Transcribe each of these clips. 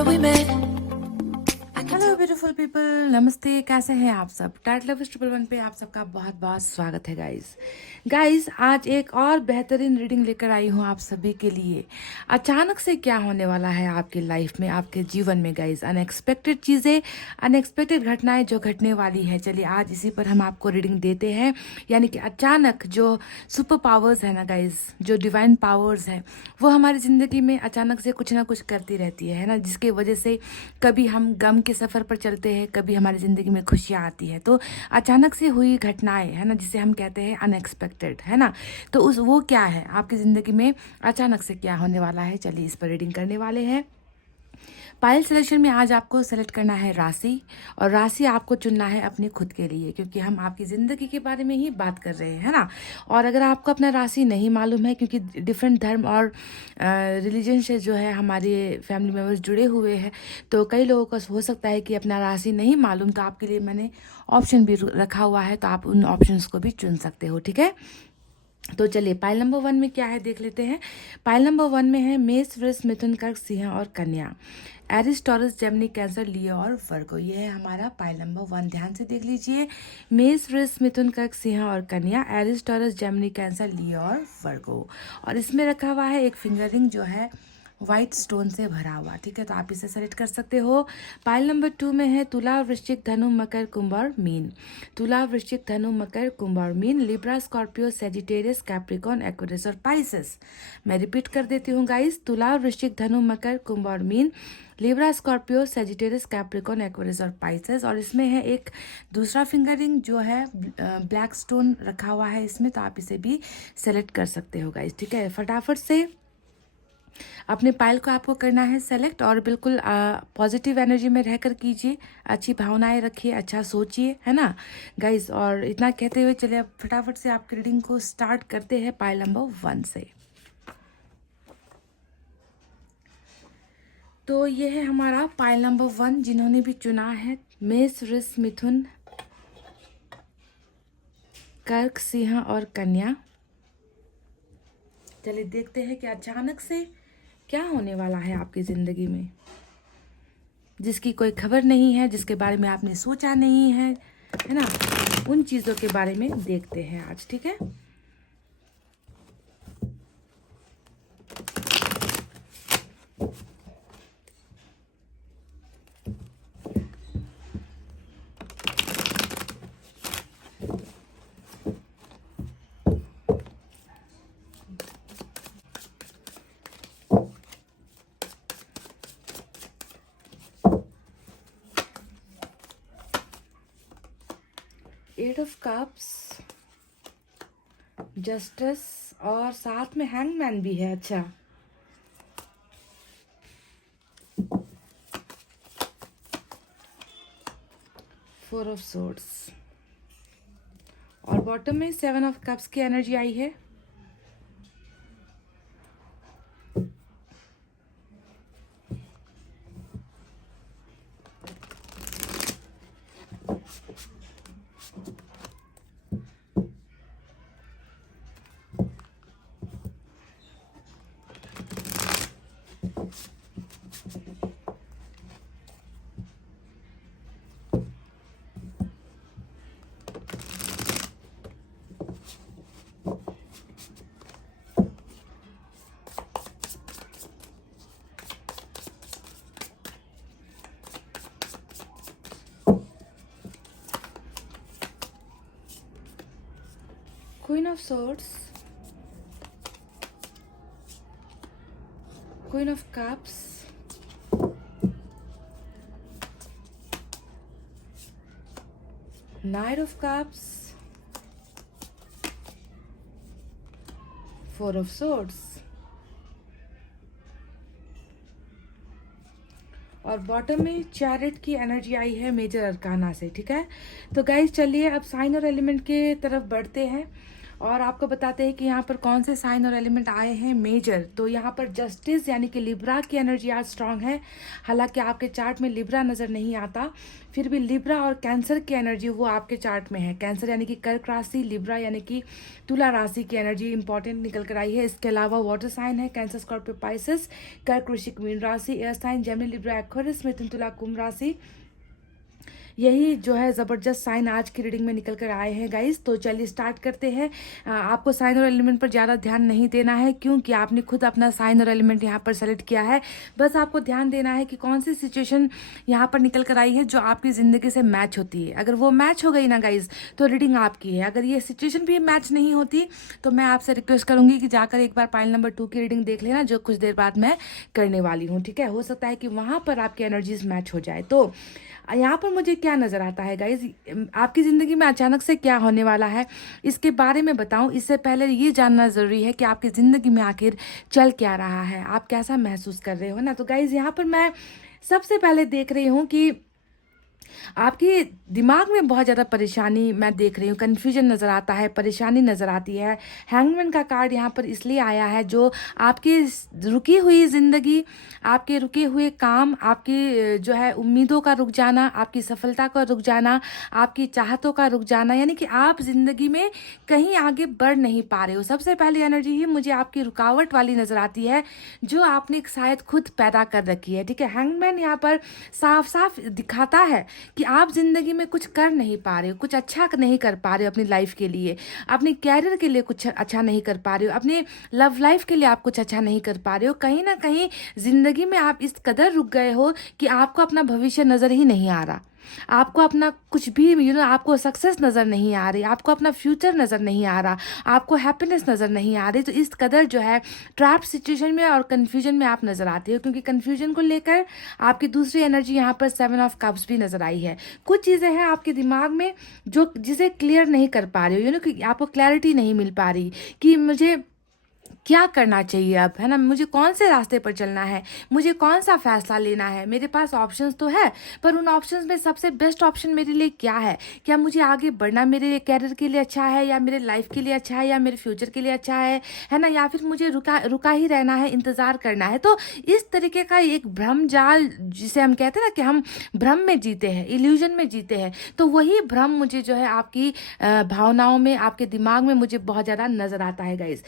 remember we met. Hello beautiful people, नमस्ते। कैसे हैं आप सब? टाइट लव 111 पे आप सबका बहुत बहुत स्वागत है गाइस। आज एक और बेहतरीन रीडिंग लेकर आई हूँ आप सभी के लिए। अचानक से क्या होने वाला है आपकी लाइफ में, आपके जीवन में गाइस? अनएक्सपेक्टेड चीज़ें, अनएक्सपेक्टेड घटनाएं जो घटने वाली है। चलिए आज इसी पर हम आपको रीडिंग देते हैं। यानी कि अचानक जो सुपर पावर्स है ना गाइस, जो डिवाइन पावर्स है, वो हमारी ज़िंदगी में अचानक से कुछ ना कुछ करती रहती है ना, जिसके वजह से कभी हम गम के सफ़र पर चलते हैं, कभी हमारी ज़िंदगी में खुशियाँ आती है। तो अचानक से हुई घटनाएं है ना, जिसे हम कहते हैं अनएक्सपेक्टेड, है ना। तो उस वो क्या है आपकी ज़िंदगी में, अचानक से क्या होने वाला है, चलिए इस पर रीडिंग करने वाले हैं। पायल सिलेक्शन में आज आपको सेलेक्ट करना है राशि, और राशि आपको चुनना है अपने खुद के लिए, क्योंकि हम आपकी ज़िंदगी के बारे में ही बात कर रहे हैं, है ना। और अगर आपको अपना राशि नहीं मालूम है, क्योंकि डिफरेंट धर्म और रिलीजन से जो है हमारे फैमिली मेम्बर्स जुड़े हुए हैं, तो कई लोगों को हो सकता है कि अपना राशि नहीं मालूम, तो आपके लिए मैंने ऑप्शन भी रखा हुआ है, तो आप उन ऑप्शंस को भी चुन सकते हो, ठीक है। तो चलिए पाइल नंबर 1 में क्या है देख लेते हैं। पाइल नंबर 1 में है मेष, वृष, मिथुन, कर्क, सिंह और कन्या, एरिस, टॉरस, जेमिनी, कैंसर, लियो और वर्गो। ये है हमारा पाइल नंबर 1। ध्यान से देख लीजिए। मेष, वृष, मिथुन, कर्क, सिंह और कन्या, एरिस, टॉरस, जेमिनी, कैंसर, लियो और वर्गो। और इसमें रखा हुआ है एक फिंगर रिंग जो है वाइट स्टोन से भरा हुआ, ठीक है। तो आप इसे सेलेक्ट कर सकते हो। पाइल नंबर 2 में है तुला, वृश्चिक, धनु, मकर, कुंभ और मीन। तुला, वृश्चिक, धनु, मकर, कुंभ और mean, Libra, Scorpio, Sagittarius, Capricorn, Aquarius और पाइसेस। मैं रिपीट कर देती हूँ गाइस। तुला, वृश्चिक, धनु, मकर, कुंभ और mean, Libra, Scorpio, Sagittarius, Capricorn, Aquarius और पाइसेस। और इसमें है एक दूसरा फिंगर रिंग जो है ब्लैक स्टोन रखा हुआ है इसमें, तो आप इसे भी सेलेक्ट कर सकते हो गाइस, ठीक है। फटाफट से अपने पाइल को आपको करना है सेलेक्ट, और बिल्कुल पॉजिटिव एनर्जी में रहकर कीजिए, अच्छी भावनाएं रखिए, अच्छा सोचिए, है ना गाइस। और इतना कहते हुए चलिए अब फटाफट से आपकी रीडिंग को स्टार्ट करते हैं पाइल नंबर 1 से। तो ये है हमारा पाइल नंबर 1। जिन्होंने भी चुना है मेष, वृष, मिथुन, कर्क, सिंह और कन्या, चलिए देखते हैं कि अचानक से क्या होने वाला है आपकी ज़िंदगी में, जिसकी कोई खबर नहीं है, जिसके बारे में आपने सोचा नहीं है ना। उन चीज़ों के बारे में देखते हैं आज, ठीक है। एट ऑफ कप्स, जस्टिस, और साथ में हैंगमैन भी है। अच्छा, फोर ऑफ सोर्ड्स, और बॉटम में 7 ऑफ कप्स की एनर्जी आई है। Queen of Swords, Queen of Cups, Knight of Cups, Four of Swords, और बॉटम में चैरिट की एनर्जी आई है मेजर अरकाना से, ठीक है। तो गाइस चलिए अब साइन और एलिमेंट के तरफ बढ़ते हैं। और आपको बताते हैं कि यहाँ पर कौन से साइन और एलिमेंट आए हैं मेजर। तो यहाँ पर जस्टिस यानी कि लिब्रा की एनर्जी आज स्ट्रांग है। हालांकि आपके चार्ट में लिब्रा नज़र नहीं आता, फिर भी लिब्रा और कैंसर की एनर्जी वो आपके चार्ट में है। कैंसर यानी कि कर्क राशि, लिब्रा यानी कि तुला राशि की एनर्जी इंपॉर्टेंट निकल कर आई है। इसके अलावा वाटर साइन है कैंसर, स्कॉर्पियो, पाइसेस, कर्क, वृश्चिक, मीन राशि। Air sign Gemini, Libra, Aquarius, मिथुन, तुला, कुंभ राशि। यही जो है ज़बरदस्त साइन आज की रीडिंग में निकल कर आए हैं गाइस। तो चलिए स्टार्ट करते हैं। आपको साइन और एलिमेंट पर ज़्यादा ध्यान नहीं देना है, क्योंकि आपने खुद अपना साइन और एलिमेंट यहाँ पर सेलेक्ट किया है। बस आपको ध्यान देना है कि कौन सी सिचुएशन यहाँ पर निकल कर आई है जो आपकी ज़िंदगी से मैच होती है। अगर वो मैच हो गई ना गाइस तो रीडिंग आपकी है। अगर ये सिचुएशन भी मैच नहीं होती तो मैं आपसे रिक्वेस्ट करूँगी कि जाकर एक बार पाइल नंबर 2 की रीडिंग देख लेना, जो कुछ देर बाद मैं करने वाली हूँ। ठीक है, हो सकता है कि वहाँ पर आपकी एनर्जीज मैच हो जाए। तो यहाँ पर मुझे क्या नज़र आता है गाइज, आपकी ज़िंदगी में अचानक से क्या होने वाला है इसके बारे में बताऊं, इससे पहले ये जानना ज़रूरी है कि आपकी ज़िंदगी में आखिर चल क्या रहा है, आप कैसा महसूस कर रहे हो ना। तो गाइज यहाँ पर मैं सबसे पहले देख रही हूँ कि आपके दिमाग में बहुत ज़्यादा परेशानी मैं देख रही हूँ, कन्फ्यूजन नज़र आता है, परेशानी नज़र आती है। हैंगमैन का कार्ड यहाँ पर इसलिए आया है, जो आपकी रुकी हुई ज़िंदगी, आपके रुके हुए काम, आपकी जो है उम्मीदों का रुक जाना, आपकी सफलता का रुक जाना, आपकी चाहतों का रुक जाना, यानी कि आप ज़िंदगी में कहीं आगे बढ़ नहीं पा रहे हो। सबसे पहली एनर्जी ही मुझे आपकी रुकावट वाली नज़र आती है, जो आपने शायद खुद पैदा कर रखी है। ठीक है, हैंगमैन यहाँ पर साफ साफ दिखाता है कि आप ज़िंदगी में कुछ कर नहीं पा रहे हो, कुछ अच्छा नहीं कर पा रहे हो अपनी लाइफ के लिए, अपने कैरियर के लिए कुछ अच्छा नहीं कर पा रहे हो, अपने लव लाइफ के लिए आप कुछ अच्छा नहीं कर पा रहे हो। कहीं ना कहीं ज़िंदगी में आप इस कदर रुक गए हो कि आपको अपना भविष्य नज़र ही नहीं आ रहा, आपको अपना कुछ भी आपको सक्सेस नज़र नहीं आ रही, आपको अपना फ्यूचर नज़र नहीं आ रहा, आपको हैप्पीनेस नज़र नहीं आ रही। तो इस कदर जो है ट्रैप सिचुएशन में और कन्फ्यूजन में आप नज़र आते हो, क्योंकि कन्फ्यूजन को लेकर आपकी दूसरी एनर्जी यहाँ पर 7 ऑफ कप्स भी नज़र आई है। कुछ चीज़ें हैं आपके दिमाग में जो जिसे क्लियर नहीं कर पा रहे हो, कि आपको क्लैरिटी नहीं मिल पा रही कि मुझे क्या करना चाहिए अब, है ना, मुझे कौन से रास्ते पर चलना है, मुझे कौन सा फैसला लेना है। मेरे पास ऑप्शंस तो है, पर उन ऑप्शंस में सबसे बेस्ट ऑप्शन मेरे लिए क्या है, क्या मुझे आगे बढ़ना मेरे कैरियर के लिए अच्छा है, या मेरे लाइफ के लिए अच्छा है, या मेरे फ्यूचर के लिए अच्छा है ना, या फिर मुझे रुका ही रहना है, इंतज़ार करना है। तो इस तरीके का एक भ्रम जाल, जिसे हम कहते हैं ना कि हम भ्रम में जीते हैं, इल्यूजन में जीते हैं, तो वही भ्रम मुझे जो है आपकी भावनाओं में, आपके दिमाग में मुझे बहुत ज़्यादा नज़र आता है गाइज।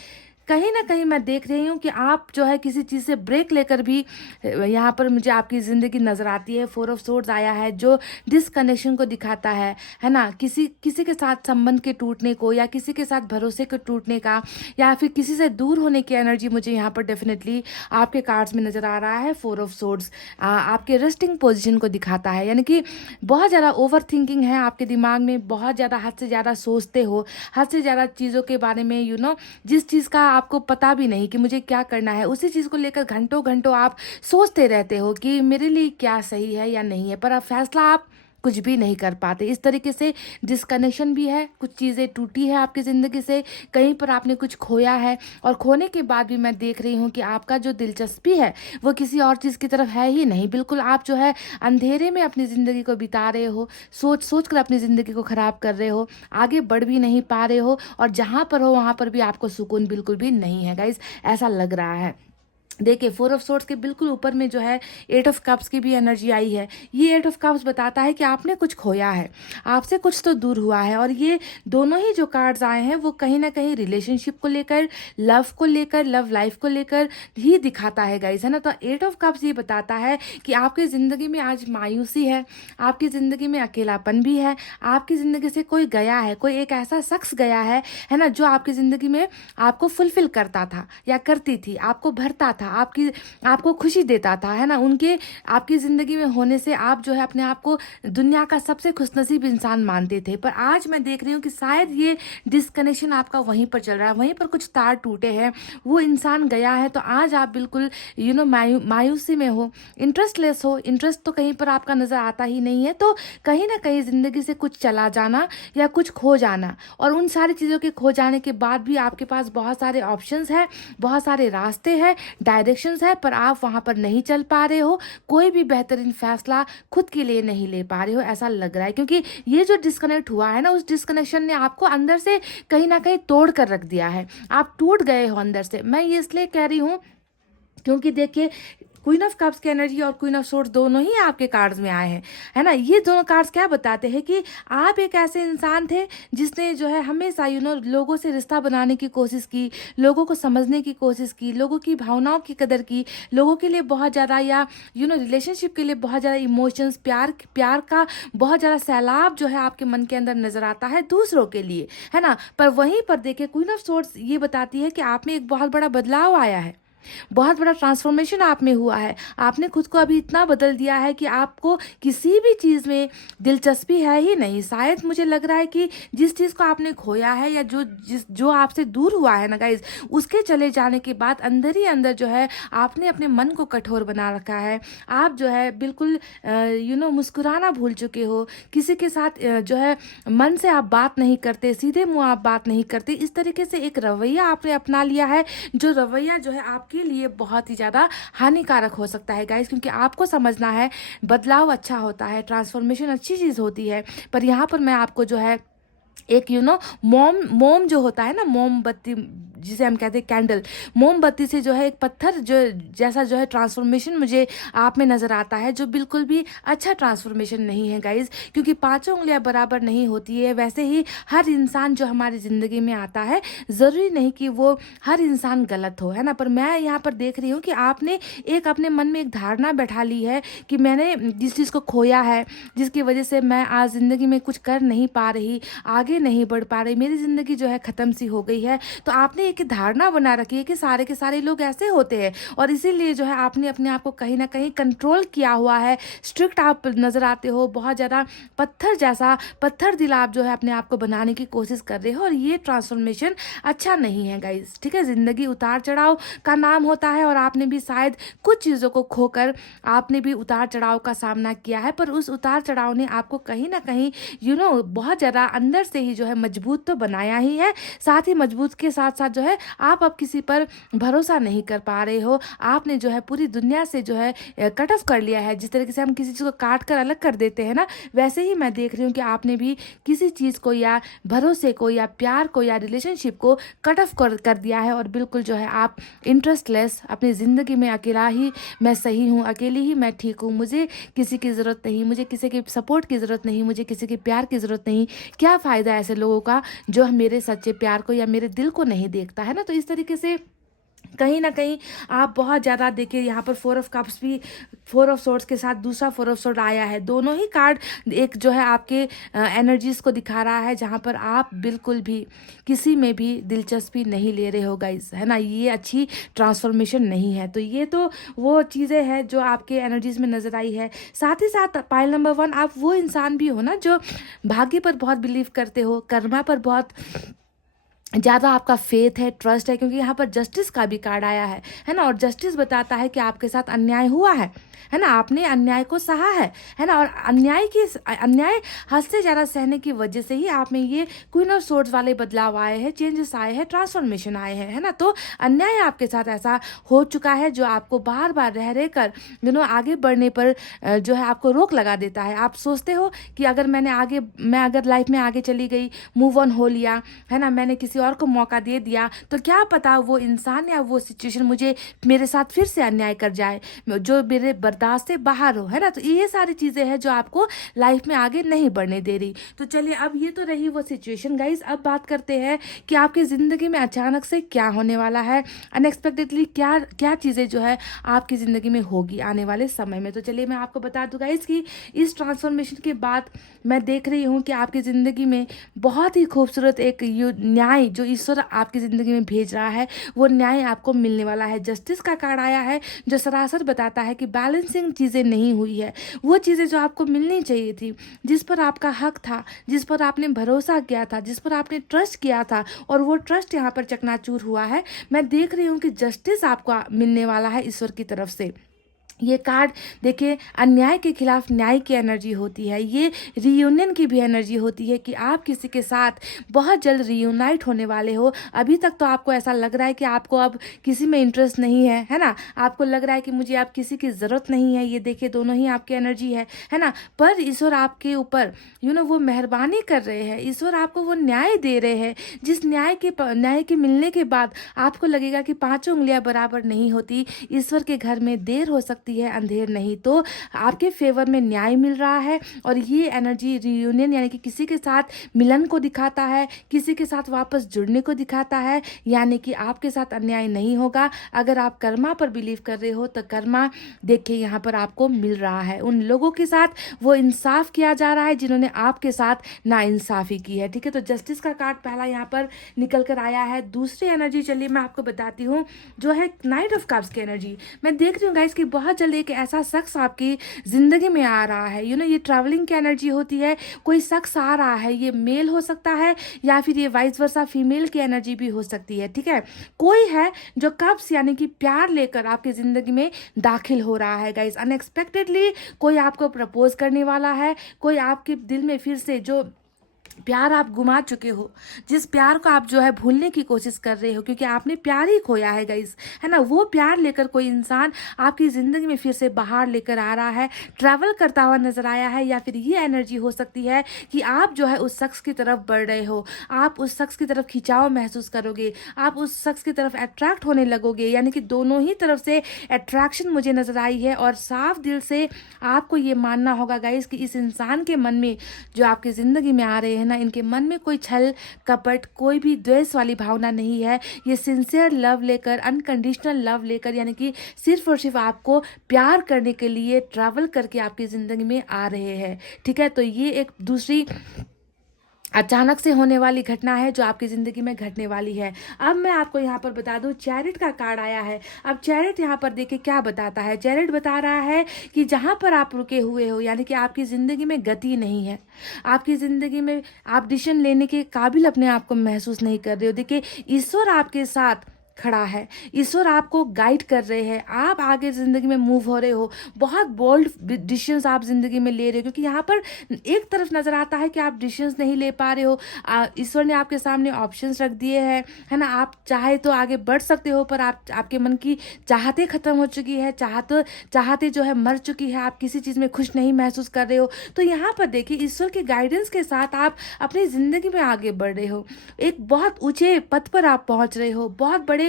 कहीं ना कहीं मैं देख रही हूँ कि आप जो है किसी चीज़ से ब्रेक लेकर भी यहाँ पर मुझे आपकी ज़िंदगी नज़र आती है। 4 ऑफ सोर्ड्स आया है, जो डिसकनेक्शन को दिखाता है ना, किसी के साथ संबंध के टूटने को, या किसी के साथ भरोसे के टूटने का, या फिर किसी से दूर होने की एनर्जी मुझे यहाँ पर डेफिनेटली आपके कार्ड्स में नज़र आ रहा है। 4 ऑफ सोर्ड्स आपके रेस्टिंग पोजिशन को दिखाता है, यानी कि बहुत ज़्यादा ओवर थिंकिंग है आपके दिमाग में, बहुत ज़्यादा हद से ज़्यादा सोचते हो, हद से ज़्यादा चीज़ों के बारे में जिस चीज़ का आपको पता भी नहीं कि मुझे क्या करना है, उसी चीज़ को लेकर घंटों घंटों आप सोचते रहते हो कि मेरे लिए क्या सही है या नहीं है, पर अब फैसला आप कुछ भी नहीं कर पाते। इस तरीके से डिस्कनेक्शन भी है, कुछ चीज़ें टूटी है आपकी ज़िंदगी से, कहीं पर आपने कुछ खोया है, और खोने के बाद भी मैं देख रही हूँ कि आपका जो दिलचस्पी है वो किसी और चीज़ की तरफ है ही नहीं। बिल्कुल आप जो है अंधेरे में अपनी ज़िंदगी को बिता रहे हो, सोच सोच कर अपनी ज़िंदगी को ख़राब कर रहे हो, आगे बढ़ भी नहीं पा रहे हो, और जहाँ पर हो वहाँ पर भी आपको सुकून बिल्कुल भी नहीं है गाइज, ऐसा लग रहा है। देखिए 4 ऑफ सोर्ड्स के बिल्कुल ऊपर में जो है 8 ऑफ कप्स की भी एनर्जी आई है। ये 8 ऑफ कप्स बताता है कि आपने कुछ खोया है, आपसे कुछ तो दूर हुआ है, और ये दोनों ही जो कार्ड्स आए हैं वो कहीं ना कहीं रिलेशनशिप को लेकर, लव को लेकर, लव लाइफ को लेकर ही दिखाता है गाइस, है ना। तो 8 ऑफ कप्स ये बताता है कि आपकी ज़िंदगी में आज मायूसी है, आपकी ज़िंदगी में अकेलापन भी है, आपकी ज़िंदगी से कोई गया है, कोई एक ऐसा शख्स गया है ना, जो आपकी ज़िंदगी में आपको फुलफिल करता था या करती थी, आपको भरता था, आपको खुशी देता था, है ना। उनके आपकी ज़िंदगी में होने से आप जो है अपने आप को दुनिया का सबसे खुशनसीब इंसान मानते थे, पर आज मैं देख रही हूँ कि शायद ये डिस्कनेक्शन आपका वहीं पर चल रहा है, वहीं पर कुछ तार टूटे हैं, वो इंसान गया है। तो आज आप बिल्कुल मायूसी में हो, इंटरेस्टलेस हो, इंटरेस्ट तो कहीं पर आपका नज़र आता ही नहीं है। तो कहीं ना कहीं ज़िंदगी से कुछ चला जाना या कुछ खो जाना, और उन सारी चीज़ों के खो जाने के बाद भी आपके पास बहुत सारे ऑप्शंस हैं, बहुत सारे रास्ते हैं, डायरेक्शंस है पर आप वहाँ पर नहीं चल पा रहे हो, कोई भी बेहतरीन फैसला खुद के लिए नहीं ले पा रहे हो, ऐसा लग रहा है। क्योंकि ये जो डिस्कनेक्ट हुआ है ना, उस डिस्कनेक्शन ने आपको अंदर से कहीं ना कहीं तोड़ कर रख दिया है, आप टूट गए हो अंदर से। मैं ये इसलिए कह रही हूँ क्योंकि देखिए क्वीन ऑफ कप्स की एनर्जी और क्वीन ऑफ सोर्ड्स दोनों ही आपके कार्ड्स में आए हैं, है ना। ये दोनों कार्ड्स क्या बताते हैं कि आप एक ऐसे इंसान थे जिसने जो है हमेशा लोगों से रिश्ता बनाने की कोशिश की, लोगों को समझने की कोशिश की, लोगों की भावनाओं की कदर की, लोगों के लिए बहुत ज़्यादा या रिलेशनशिप के लिए बहुत ज़्यादा इमोशंस, प्यार का बहुत ज़्यादा सैलाब जो है आपके मन के अंदर नजर आता है दूसरों के लिए, है ना। पर वहीं पर देखिए क्वीन ऑफ सोर्ड्स ये बताती है कि आप में एक बहुत बड़ा बदलाव आया है, बहुत बड़ा ट्रांसफॉर्मेशन आप में हुआ है। आपने खुद को अभी इतना बदल दिया है कि आपको किसी भी चीज़ में दिलचस्पी है ही नहीं। शायद मुझे लग रहा है कि जिस चीज़ को आपने खोया है या जो आपसे दूर हुआ है ना गाइज, उसके चले जाने के बाद अंदर ही अंदर जो है आपने अपने मन को कठोर बना रखा है। आप जो है बिल्कुल मुस्कुराना भूल चुके हो, किसी के साथ जो है मन से आप बात नहीं करते, सीधे मुंह आप बात नहीं करते। इस तरीके से एक रवैया आपने अपना लिया है, जो रवैया जो है आपके लिए बहुत ही ज़्यादा हानिकारक हो सकता है गाइस। क्योंकि आपको समझना है बदलाव अच्छा होता है, ट्रांसफॉर्मेशन अच्छी चीज़ होती है, पर यहाँ पर मैं आपको जो है एक मोम जो होता है ना, मोमबत्ती जिसे हम कहते हैं कैंडल, मोमबत्ती से जो है एक पत्थर जो जैसा जो है ट्रांसफॉर्मेशन मुझे आप में नज़र आता है, जो बिल्कुल भी अच्छा ट्रांसफॉर्मेशन नहीं है गाइज। क्योंकि पांचों उंगलियां बराबर नहीं होती है। वैसे ही हर इंसान जो हमारी ज़िंदगी में आता है, ज़रूरी नहीं कि वो हर इंसान गलत हो, है ना। पर मैं यहाँ पर देख रही हूँ कि आपने एक अपने मन में एक धारणा बैठा ली है कि मैंने जिस चीज़ को खोया है, जिसकी वजह से मैं आज ज़िंदगी में कुछ कर नहीं पा रही, आगे नहीं बढ़ पा रही, मेरी ज़िंदगी जो है ख़त्म सी हो गई है। तो आपने एक धारणा बना रखी है कि सारे के सारे लोग ऐसे होते हैं, और इसीलिए जो है आपने अपने आप को कहीं ना कहीं कंट्रोल किया हुआ है। स्ट्रिक्ट आप नज़र आते हो, बहुत ज़्यादा पत्थर दिल आप जो है अपने आप को बनाने की कोशिश कर रहे हो, और ये ट्रांसफॉर्मेशन अच्छा नहीं है गाइज, ठीक है। ज़िंदगी उतार चढ़ाव का नाम होता है, और आपने भी शायद कुछ चीज़ों को खोकर आपने भी उतार चढ़ाव का सामना किया है, पर उस उतार चढ़ाव ने आपको कहीं ना कहीं बहुत ज़्यादा अंदर से ही जो है मजबूत तो बनाया ही है। साथ ही मजबूत के साथ साथ जो है आप अब किसी पर भरोसा नहीं कर पा रहे हो। आपने जो है पूरी दुनिया से जो है कट ऑफ कर लिया है। जिस तरीके से हम किसी चीज़ को काट कर अलग कर देते हैं ना, वैसे ही मैं देख रही हूँ कि आपने भी किसी चीज़ को या भरोसे को या प्यार को या रिलेशनशिप को कट ऑफ कर दिया है, और बिल्कुल जो है आप इंटरेस्टलेस अपनी ज़िंदगी में अकेला ही मैं सही हूँ, अकेली ही मैं ठीक हूँ, मुझे किसी की ज़रूरत नहीं, मुझे किसी की सपोर्ट की ज़रूरत नहीं, मुझे किसी के प्यार की ज़रूरत नहीं। क्या फ़ायदा ऐसे लोगों का जो मेरे सच्चे प्यार को या मेरे दिल को नहीं देखता, है ना। तो इस तरीके से कहीं ना कहीं आप बहुत ज़्यादा देखिए, यहाँ पर 4 ऑफ कप्स भी 4 ऑफ सोर्ड्स के साथ दूसरा 4 ऑफ सोर्ड आया है। दोनों ही कार्ड एक जो है आपके एनर्जीज को दिखा रहा है, जहाँ पर आप बिल्कुल भी किसी में भी दिलचस्पी नहीं ले रहे हो गाइज, है ना। ये अच्छी ट्रांसफॉर्मेशन नहीं है। तो ये तो वो चीज़ें हैं जो आपके एनर्जीज में नज़र आई है। साथ ही साथ पाइल नंबर 1, आप वो इंसान भी हो ना जो भाग्य पर बहुत बिलीव करते हो, कर्मा पर बहुत ज़्यादा आपका फेथ है, ट्रस्ट है। क्योंकि यहाँ पर जस्टिस का भी कार्ड आया है ना। और जस्टिस बताता है कि आपके साथ अन्याय हुआ है ना, आपने अन्याय को सहा है ना। और अन्याय हद से ज़्यादा सहने की वजह से ही आप में ये क्वीन ऑफ सोर्ड्स वाले बदलाव आए हैं, चेंजेस आए हैं, ट्रांसफॉर्मेशन आए हैं, है ना। तो अन्याय आपके साथ ऐसा हो चुका है जो आपको बार बार रह कर आगे बढ़ने पर जो है आपको रोक लगा देता है। आप सोचते हो कि अगर मैं अगर लाइफ में आगे चली गई, मूव ऑन हो लिया, है ना, मैंने किसी और को मौका दे दिया, तो क्या पता वो इंसान या वो सिचुएशन मेरे साथ फिर से अन्याय कर जाए, जो मेरे बर्दाश्त से बाहर हो, है ना। तो ये सारी चीज़ें हैं जो आपको लाइफ में आगे नहीं बढ़ने दे रही। तो चलिए, अब ये तो रही वो सिचुएशन गाइस। अब बात करते हैं कि आपकी ज़िंदगी में अचानक से क्या होने वाला है, अनएक्सपेक्टेडली क्या क्या चीज़ें जो है आपकी ज़िंदगी में होगी आने वाले समय में। तो चलिए मैं आपको बता दूँ गाइस कि इस ट्रांसफॉर्मेशन के बाद मैं देख रही हूँ कि आपकी ज़िंदगी में बहुत ही खूबसूरत एक न्याय जो ईश्वर आपकी ज़िंदगी में भेज रहा है, वो न्याय आपको मिलने वाला है। जस्टिस का कार्ड आया है जो सरासर बताता है कि बैलेंसिंग चीज़ें नहीं हुई है। वो चीज़ें जो आपको मिलनी चाहिए थी, जिस पर आपका हक था, जिस पर आपने भरोसा किया था, जिस पर आपने ट्रस्ट किया था, और वो ट्रस्ट यहाँ पर चकनाचूर हुआ है। मैं देख रही हूँ कि जस्टिस आपको मिलने वाला है ईश्वर की तरफ से। ये कार्ड देखिए, अन्याय के खिलाफ न्याय की एनर्जी होती है। ये रियूनियन की भी एनर्जी होती है कि आप किसी के साथ बहुत जल्द रियूनाइट होने वाले हो। अभी तक तो आपको ऐसा लग रहा है कि आपको अब किसी में इंटरेस्ट नहीं है ना, आपको लग रहा है कि मुझे अब किसी की ज़रूरत नहीं है। ये देखिए, दोनों ही आपकी एनर्जी है ना। पर ईश्वर आपके ऊपर वो मेहरबानी कर रहे हैं। ईश्वर आपको वो न्याय दे रहे हैं, जिस न्याय के मिलने के बाद आपको लगेगा कि पाँचों उंगलियां बराबर नहीं होती। ईश्वर के घर में देर हो सकती है, अंधेर नहीं। तो आपके फेवर में न्याय मिल रहा है और ये एनर्जी रियूनियन यानी कि किसी के साथ मिलन को दिखाता है, किसी के साथ वापस जुड़ने को दिखाता है, यानी कि आपके साथ अन्याय नहीं होगा। अगर आप कर्मा पर बिलीव कर रहे हो तो कर्मा देखिए यहाँ पर आपको मिल रहा है। उन लोगों के साथ वो इंसाफ किया जा रहा है जिन्होंने आपके साथ नाइंसाफी की है। ठीक है, तो जस्टिस का कार्ड पहला यहाँ पर निकल कर आया है। दूसरी एनर्जी चलिए मैं आपको बताती हूँ, जो है नाइट ऑफ कप्स की एनर्जी। मैं देख रही हूँ गाइस कि बहुत जल्द एक ऐसा शख्स आपकी ज़िंदगी में आ रहा है। ये ट्रैवलिंग की एनर्जी होती है। कोई शख्स आ रहा है, ये मेल हो सकता है या फिर ये वाइस वर्सा फीमेल की एनर्जी भी हो सकती है। ठीक है, कोई है जो कप्स यानी कि प्यार लेकर आपकी ज़िंदगी में दाखिल हो रहा है गाइस। अनएक्सपेक्टेडली कोई आपको प्रपोज करने वाला है। कोई आपके दिल में फिर से जो प्यार आप गुमा चुके हो, जिस प्यार को आप भूलने की कोशिश कर रहे हो क्योंकि आपने प्यार ही खोया है गाइस, है ना। वो प्यार लेकर कोई इंसान आपकी ज़िंदगी में फिर से बाहर लेकर आ रहा है, ट्रैवल करता हुआ नजर आया है। या फिर ये एनर्जी हो सकती है कि आप उस शख्स की तरफ बढ़ रहे हो, आप उस शख्स की तरफ खिंचाव महसूस करोगे, आप उस शख्स की तरफ अट्रैक्ट होने लगोगे। यानी कि दोनों ही तरफ से अट्रैक्शन मुझे नजर आई है और साफ दिल से आपको ये मानना होगा गाइस कि इस इंसान के मन में जो आपकी ज़िंदगी में आ रहे हैं ना, इनके मन में कोई छल कपट, कोई भी द्वेष वाली भावना नहीं है। ये सिंसियर लव लेकर, अनकंडीशनल लव लेकर, यानी कि सिर्फ और सिर्फ आपको प्यार करने के लिए ट्रैवल करके आपकी ज़िंदगी में आ रहे हैं। ठीक है, तो ये एक दूसरी अचानक से होने वाली घटना है जो आपकी ज़िंदगी में घटने वाली है। अब मैं आपको यहाँ पर बता दूँ, चैरिट का कार्ड आया है। अब चैरिट यहाँ पर देखिए क्या बताता है। चैरिट बता रहा है कि जहाँ पर आप रुके हुए हो, यानी कि आपकी ज़िंदगी में गति नहीं है, आपकी ज़िंदगी में आप डिसीजन लेने के काबिल अपने आप को महसूस नहीं कर रहे हो। देखिए, ईश्वर आपके साथ खड़ा है, ईश्वर आपको गाइड कर रहे हैं, आप आगे ज़िंदगी में मूव हो रहे हो, बहुत बोल्ड डिसीजंस आप ज़िंदगी में ले रहे हो। क्योंकि यहाँ पर एक तरफ नज़र आता है कि आप डिसीजंस नहीं ले पा रहे हो, ईश्वर ने आपके सामने ऑप्शंस रख दिए हैं, है ना। आप चाहे तो आगे बढ़ सकते हो, पर आपके मन की चाहते ख़त्म हो चुकी है, चाहते मर चुकी है, आप किसी चीज़ में खुश नहीं महसूस कर रहे हो। तो यहाँ पर देखिए, ईश्वर के गाइडेंस के साथ आप अपनी ज़िंदगी में आगे बढ़ रहे हो, एक बहुत ऊँचे पद पर आप पहुँच रहे हो, बहुत बड़ा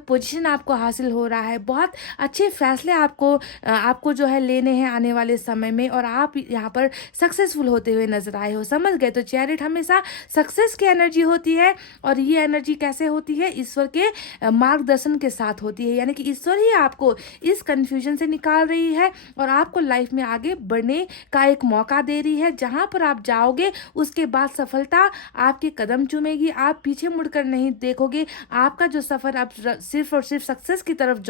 पोजीशन आपको हासिल हो रहा है, बहुत अच्छे फैसले आपको लेने हैं आने वाले समय में, और आप यहाँ पर सक्सेसफुल होते हुए नजर आए हो। समझ गए? तो चैरिट हमेशा सक्सेस की एनर्जी होती है, और ये एनर्जी कैसे होती है? ईश्वर के मार्गदर्शन के साथ होती है। यानी कि ईश्वर ही आपको इस कंफ्यूजन से निकाल रही है और आपको लाइफ में आगे बढ़ने का एक मौका दे रही है। जहाँ पर आप जाओगे उसके बाद सफलता आपके कदम चूमेगी, आप पीछे मुड़कर नहीं देखोगे, आपका जो सफर अब सिर्फ और सिर्फ सक्सेस की तरफ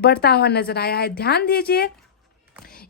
बढ़ता हुआ नजर आया है। ध्यान दीजिए,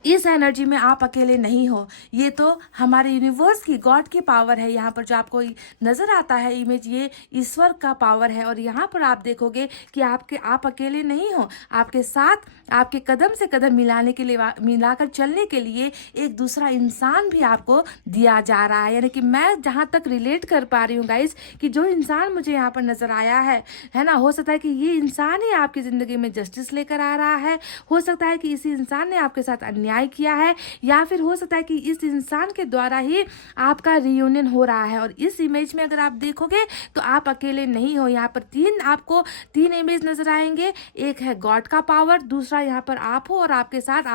इस एनर्जी में आप अकेले नहीं हो। ये तो हमारे यूनिवर्स की, गॉड की पावर है। यहाँ पर जो आपको नज़र आता है इमेज, ये ईश्वर का पावर है। और यहाँ पर आप देखोगे कि आप अकेले नहीं हो, आपके साथ आपके कदम से कदम मिलाकर चलने के लिए एक दूसरा इंसान भी आपको दिया जा रहा है। यानी कि मैं जहाँ तक रिलेट कर पा रही हूँ गाइस, कि जो इंसान मुझे यहाँ पर नज़र आया है ना, हो सकता है कि ये इंसान ही आपकी ज़िंदगी में जस्टिस लेकर आ रहा है, हो सकता है कि इसी इंसान ने आपके साथ अन्याय किया है, या फिर हो सकता है कि इस इंसान के द्वारा ही आपका रियूनियन हो रहा है। और इस इमेज में अगर आप देखोगे तो आप अकेले नहीं हो। यहाँ पर आपको तीन इमेज नजर आएंगे। एक है गॉड का पावर, दूसरा यहाँ पर आप हो, और आपके साथ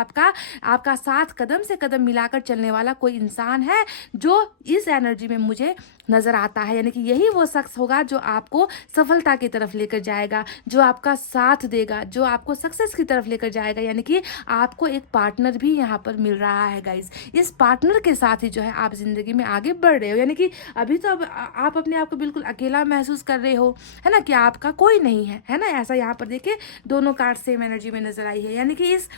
आपका साथ कदम से कदम मिलाकर चलने वाला कोई इंसान है जो इस एनर्जी में मुझे नजर आता है। यानी कि यही वो शख्स होगा जो आपको सफलता की तरफ लेकर जाएगा, जो आपका साथ देगा, जो आपको सक्सेस की तरफ लेकर जाएगा। यानी कि आपको एक पार्टनर भी यहाँ पर मिल रहा है गाइस। इस पार्टनर के साथ ही आप जिंदगी में आगे बढ़ रहे हो। यानी कि अभी तो अब आप अपने आप को बिल्कुल अकेला महसूस कर रहे हो, है ना, कि आपका कोई नहीं है ना। ऐसा यहाँ पर देखिए दोनों कार्ड सेम एनर्जी में नजर आई है। यानी कि इस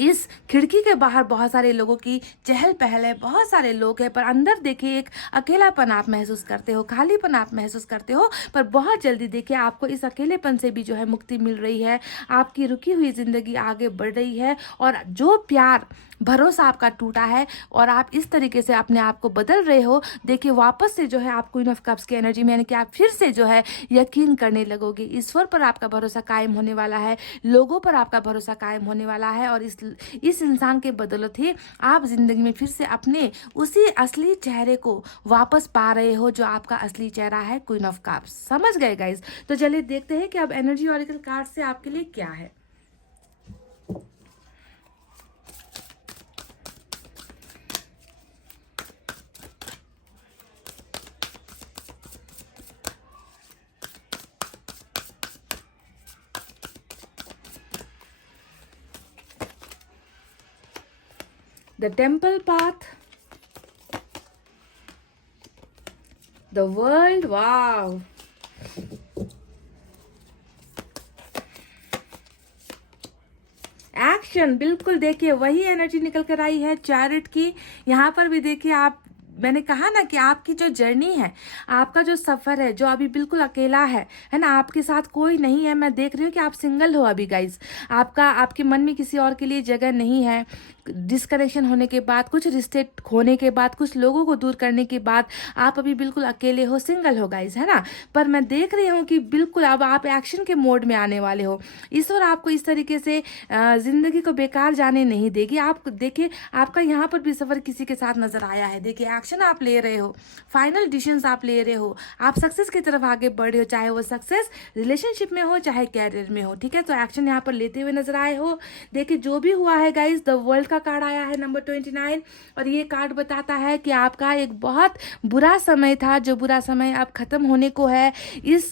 इस खिड़की के बाहर बहुत सारे लोगों की चहल पहल है, बहुत सारे लोग हैं, पर अंदर देखिए एक अकेलापन आप महसूस करते हो, खालीपन आप महसूस करते हो। पर बहुत जल्दी देखिए आपको इस अकेलेपन से भी जो है मुक्ति मिल रही है। आपकी रुकी हुई ज़िंदगी आगे बढ़ रही है, और जो प्यार भरोसा आपका टूटा है और आप इस तरीके से अपने आप को बदल रहे हो, देखिए वापस से जो है आप क्वीन ऑफ कप्स की एनर्जी में, यानी कि आप फिर से जो है यकीन करने लगोगे। ईश्वर पर आपका भरोसा कायम होने वाला है, लोगों पर आपका भरोसा कायम होने वाला है, और इस इंसान के बदौलत ही आप जिंदगी में फिर से अपने उसी असली चेहरे को वापस पा रहे हो, जो आपका असली चेहरा है क्वीन ऑफ कप्स। समझ गए गाइज? तो चलिए देखते हैं कि अब एनर्जी ऑरिकल कार्ड से आपके लिए क्या है। The temple path, the world, wow. Action, बिल्कुल देखिए वही एनर्जी निकल कर आई है चैरिट की। यहाँ पर भी देखिए आप, मैंने कहा ना कि आपकी जो जर्नी है, आपका जो सफ़र है, जो अभी बिल्कुल अकेला है ना, आपके साथ कोई नहीं है। मैं देख रही हूँ कि आप सिंगल हो अभी गाइज। आपके मन में किसी और के लिए जगह नहीं है। डिस्कनेक्शन होने के बाद, कुछ रिश्ते खोने के बाद, कुछ लोगों को दूर करने के बाद आप अभी बिल्कुल अकेले हो, सिंगल हो गाइज, है ना। पर मैं देख रही हूँ कि बिल्कुल अब आप एक्शन के मोड में आने वाले हो। ईश्वर आपको इस तरीके से ज़िंदगी को बेकार जाने नहीं देगी। आप देखिए आपका यहाँ पर भी सफ़र किसी के साथ नज़र आया है। देखिए एक्शन आप ले रहे हो, फाइनल डिसीजंस आप ले रहे हो, आप सक्सेस की तरफ आगे बढ़ रहे हो, चाहे वो सक्सेस रिलेशनशिप में हो चाहे कैरियर में हो, ठीक है। तो एक्शन यहाँ पर लेते हुए नजर आए हो। देखिए जो भी हुआ है गाइज, द वर्ल्ड का कार्ड आया है नंबर 29, और ये कार्ड बताता है कि आपका एक बहुत बुरा समय था, जो बुरा समय अब खत्म होने को है। इस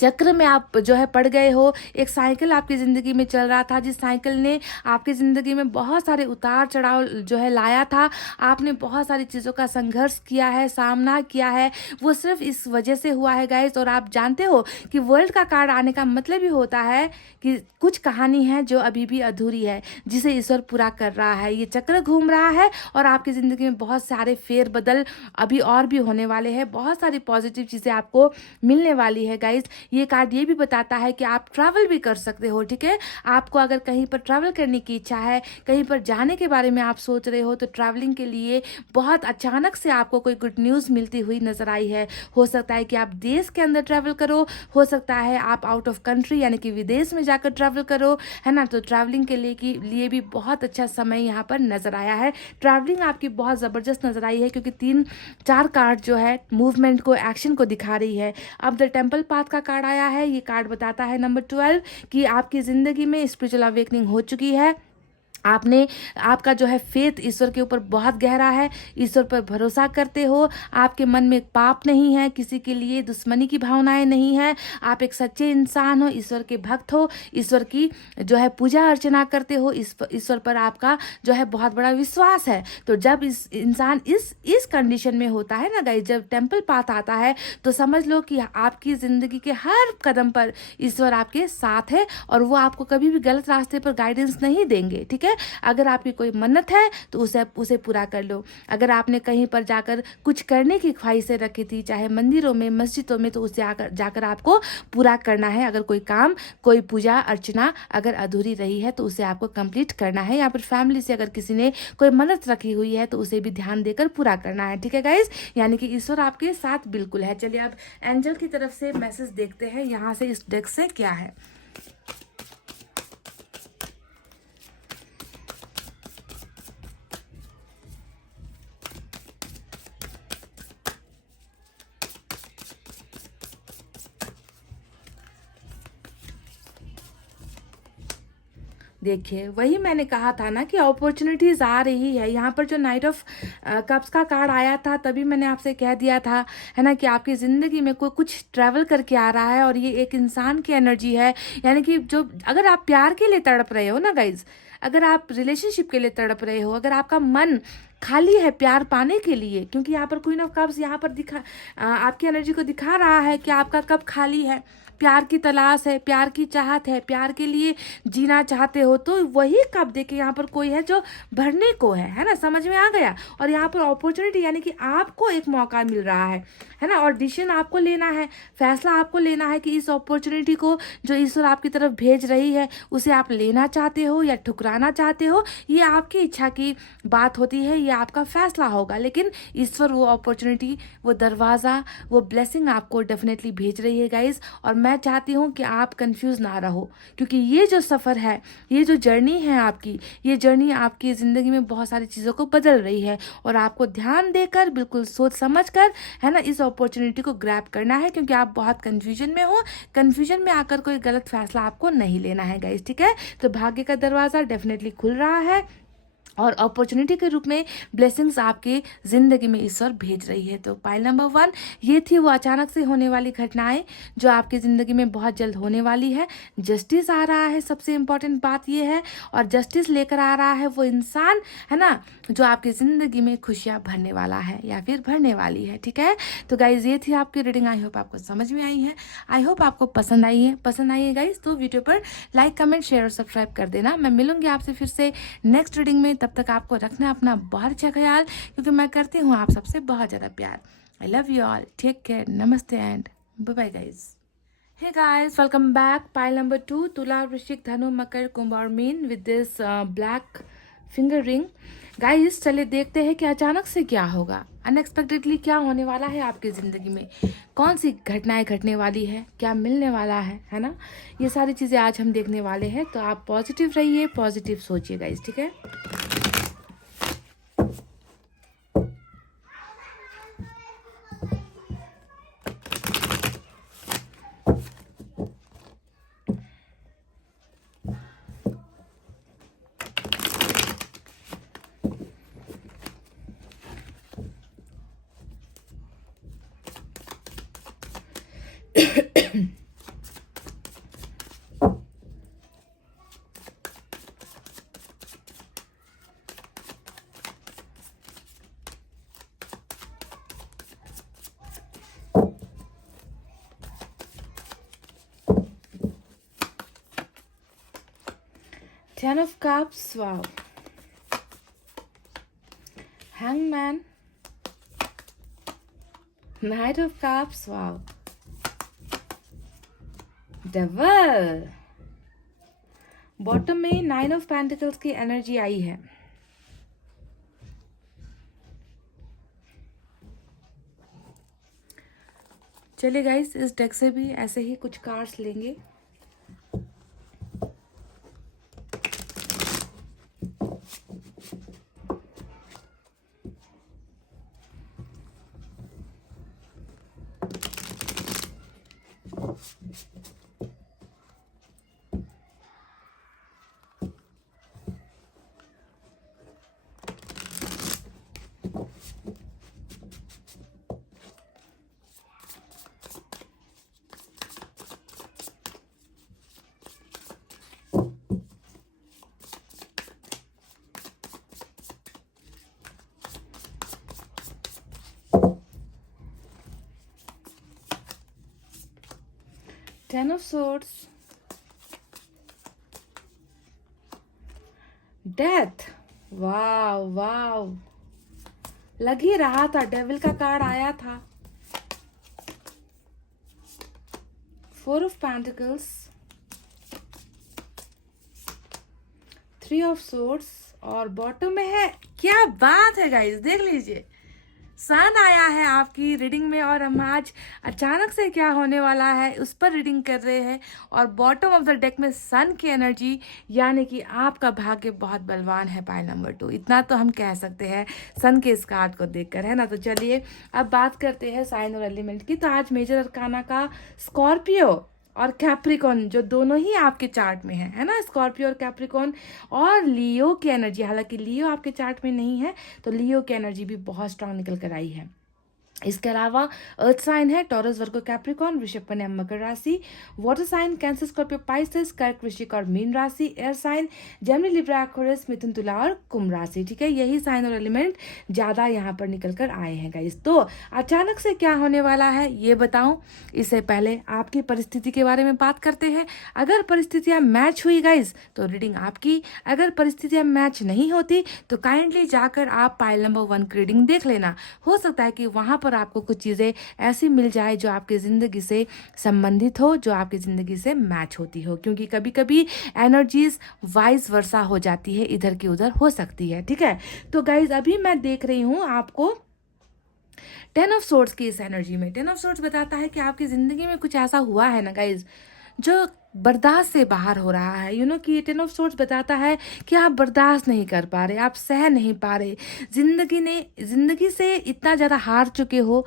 चक्र में आप जो है पड़ गए हो। एक साइकिल आपकी ज़िंदगी में चल रहा था, जिस साइकिल ने आपकी ज़िंदगी में बहुत सारे उतार चढ़ाव जो है लाया था। आपने बहुत सारी चीज़ों का संघर्ष किया है, सामना किया है, वो सिर्फ इस वजह से हुआ है गाइस। और आप जानते हो कि वर्ल्ड का कार्ड आने का मतलब ही होता है कि कुछ कहानी है जो अभी भी अधूरी है, जिसे ईश्वर पूरा कर रहा है। ये चक्र घूम रहा है और आपकी ज़िंदगी में बहुत सारे फेरबदल अभी और भी होने वाले हैं। बहुत सारी पॉजिटिव चीज़ें आपको मिलने वाली है गाइज। ये कार्ड ये भी बताता है कि आप ट्रैवल भी कर सकते हो, ठीक है। आपको अगर कहीं पर ट्रैवल करने की इच्छा है, कहीं पर जाने के बारे में आप सोच रहे हो, तो ट्रैवलिंग के लिए बहुत अचानक से आपको कोई गुड न्यूज़ मिलती हुई नज़र आई है। हो सकता है कि आप देश के अंदर ट्रैवल करो, हो सकता है आप आउट ऑफ कंट्री यानी कि विदेश में जाकर ट्रैवल करो, है ना। तो ट्रैवलिंग के लिए भी बहुत अच्छा समय यहाँ पर नज़र आया है। ट्रैवलिंग आपकी बहुत ज़बरदस्त नज़र आई है, क्योंकि 3-4 कार्ड जो है मूवमेंट को, एक्शन को दिखा रही है। अब द टेम्पल पाथ का कार्ड आया है। ये कार्ड बताता है नंबर 12 कि आपकी ज़िंदगी में स्पिरिचुअल अवेकनिंग हो चुकी है। आपका जो है फेथ ईश्वर के ऊपर बहुत गहरा है, ईश्वर पर भरोसा करते हो। आपके मन में पाप नहीं है, किसी के लिए दुश्मनी की भावनाएं नहीं है। आप एक सच्चे इंसान हो, ईश्वर के भक्त हो, ईश्वर की जो है पूजा अर्चना करते हो, ईश्वर पर आपका जो है बहुत बड़ा विश्वास है। तो जब इस इंसान इस कंडीशन में होता है ना गाइस, जब टेम्पल पाथ आता है, तो समझ लो कि आपकी ज़िंदगी के हर कदम पर ईश्वर आपके साथ है, और वो आपको कभी भी गलत रास्ते पर गाइडेंस नहीं देंगे, ठीक है। अगर आपकी कोई मन्नत है तो उसे पूरा कर लो। अगर आपने कहीं पर जाकर कुछ करने की ख्वाहिशें रखी थी, चाहे मंदिरों में, मस्जिदों में, तो उसे जाकर आपको पूरा करना है। अगर कोई काम, कोई पूजा अर्चना अगर अधूरी रही है, तो उसे आपको कंप्लीट करना है। या फिर फैमिली से अगर किसी ने कोई मन्नत रखी हुई है, तो उसे भी ध्यान देकर पूरा करना है, ठीक है गाइज। यानी कि ईश्वर आपके साथ बिल्कुल है। चलिए अब एंजल की तरफ से मैसेज देखते हैं यहाँ से, इस डेक से क्या है। देखिए वही मैंने कहा था ना कि अपॉर्चुनिटीज़ आ रही है। यहाँ पर जो नाइट ऑफ कप्स का कार्ड आया था, तभी मैंने आपसे कह दिया था, है ना, कि आपकी ज़िंदगी में कोई कुछ ट्रैवल करके आ रहा है, और ये एक इंसान की एनर्जी है। यानी कि जो, अगर आप प्यार के लिए तड़प रहे हो ना गाइज, अगर आप रिलेशनशिप के लिए तड़प रहे हो, अगर आपका मन खाली है प्यार पाने के लिए, क्योंकि यहाँ पर क्वीन ऑफ कप्स यहाँ पर आपकी एनर्जी को दिखा रहा है कि आपका कप खाली है, प्यार की तलाश है, प्यार की चाहत है, प्यार के लिए जीना चाहते हो, तो वही कप देके यहाँ पर कोई है जो भरने को है ना, समझ में आ गया। और यहाँ पर अपॉर्चुनिटी यानी कि आपको एक मौका मिल रहा है ना, और डिसीजन आपको लेना है, फैसला आपको लेना है कि इस अपॉर्चुनिटी को जो ईश्वर आपकी तरफ भेज रही है उसे आप लेना चाहते हो या ठुकराना चाहते हो। ये आपकी इच्छा की बात होती है, ये आपका फैसला होगा, लेकिन ईश्वर वो अपॉर्चुनिटी, वो दरवाज़ा, वो ब्लेसिंग आपको डेफिनेटली भेज रही है गाइज। और मैं चाहती हूँ कि आप कंफ्यूज ना रहो, क्योंकि ये जो सफ़र है, ये जो जर्नी है आपकी, ये जर्नी आपकी ज़िंदगी में बहुत सारी चीज़ों को बदल रही है, और आपको ध्यान देकर बिल्कुल सोच समझ कर है ना इस अपॉर्चुनिटी को ग्रैब करना है, क्योंकि आप बहुत कन्फ्यूजन में हो। कन्फ्यूजन में आकर कोई गलत फैसला आपको नहीं लेना है गाइज, ठीक है। तो भाग्य का दरवाज़ा डेफिनेटली खुल रहा है, और अपॉर्चुनिटी के रूप में ब्लेसिंग्स आपके ज़िंदगी में ईश्वर भेज रही है। तो पाइल नंबर 1, ये थी वो अचानक से होने वाली घटनाएं जो आपकी ज़िंदगी में बहुत जल्द होने वाली है। जस्टिस आ रहा है, सबसे इम्पॉर्टेंट बात ये है, और जस्टिस लेकर आ रहा है वो इंसान, है ना, जो आपकी ज़िंदगी में खुशियाँ भरने वाला है या फिर भरने वाली है, ठीक है। तो गाइज ये थी आपकी रीडिंग, आई होप आपको समझ में आई है, आई होप आपको पसंद आई है गाइज। तो वीडियो पर लाइक, कमेंट, शेयर और सब्सक्राइब कर देना। मैं मिलूंगी आपसे फिर से नेक्स्ट रीडिंग में, तब तक आपको रखना अपना बहुत अच्छा ख्याल, क्योंकि मैं करती हूँ आप सबसे बहुत ज़्यादा प्यार। I love you all, take care, नमस्ते and bye bye guys. Hey guys, welcome back. Pile number 2, तुला, वृश्चिक, धनु, मकर, कुंभ और मीन with this black finger ring. Guys चले देखते हैं कि अचानक से क्या होगा, अनएक्सपेक्टेडली क्या होने वाला है आपकी ज़िंदगी में, कौन सी घटनाएं घटने वाली है, क्या मिलने वाला है ना, ये सारी चीज़ें आज हम देखने वाले हैं। तो आप पॉजिटिव रहिए, पॉजिटिव सोचिए गाइज, ठीक है। Ten of Cups, wow. Hangman. Knight of Cups, wow. Devil. Bottom में 9 ऑफ पेंटिकल्स की एनर्जी आई है। चलिए गाइस, इस डेक से भी ऐसे ही कुछ कार्ड्स लेंगे। Ten of Swords, Death, वाव वाव, लग ही रहा था, डेविल का कार्ड आया था। 4 of Pentacles, 3 of Swords, और बॉटम में है, क्या बात है गाइस, देख लीजिए, सन आया है आपकी रीडिंग में, और हम आज अचानक से क्या होने वाला है उस पर रीडिंग कर रहे हैं। और बॉटम ऑफ द डेक में सन की एनर्जी, यानी कि आपका भाग्य बहुत बलवान है पाइल नंबर 2, इतना तो हम कह सकते हैं सन के इस कार्ड को देखकर, है ना। तो चलिए अब बात करते हैं साइन और एलिमेंट की। तो आज मेजर अरकाना का स्कॉर्पियो और कैप्रिकॉन, जो दोनों ही आपके चार्ट में है ना, स्कॉर्पियो और कैप्रिकॉन, और लियो की एनर्जी, हालांकि लियो आपके चार्ट में नहीं है, तो लियो की एनर्जी भी बहुत स्ट्रांग निकल कर आई है। इसके अलावा अर्थ साइन है टॉरस, वर्गो, कैप्रिकॉर्न, वृषभ, कन्या, मकर राशि। Water sign Cancer, Scorpio, Pisces, कर्क, वृश्चिक और मीन राशि। Air sign Gemini, Libra, Aquarius, मिथुन, तुला और कुंभ राशि। ठीक है, यही साइन और एलिमेंट ज्यादा यहाँ पर निकल कर आए हैं गाइस। तो अचानक से क्या होने वाला है ये बताऊं, इससे पहले आपकी परिस्थिति के बारे में बात करते हैं। अगर परिस्थितियां मैच हुई गाइस तो रीडिंग आपकी, अगर परिस्थितियां मैच नहीं होती तो काइंडली जाकर आप पाइल नंबर 1 की रीडिंग देख लेना। हो सकता है कि वहां पर आपको कुछ चीज़ें ऐसी मिल जाए जो आपकी ज़िंदगी से संबंधित हो, जो आपकी ज़िंदगी से मैच होती हो, क्योंकि कभी कभी एनर्जीज वाइस वर्सा हो जाती है, इधर की उधर हो सकती है। ठीक है, तो गाइज अभी मैं देख रही हूँ आपको 10 ऑफ सोर्ड्स की इस एनर्जी में। 10 ऑफ सोर्ड्स बताता है कि आपकी ज़िंदगी में कुछ ऐसा हुआ है ना गाइज जो बर्दाश्त से बाहर हो रहा है। कि 10 ऑफ सोर्ड्स बताता है कि आप बर्दाश्त नहीं कर पा रहे, आप सह नहीं पा रहे, जिंदगी से इतना ज़्यादा हार चुके हो,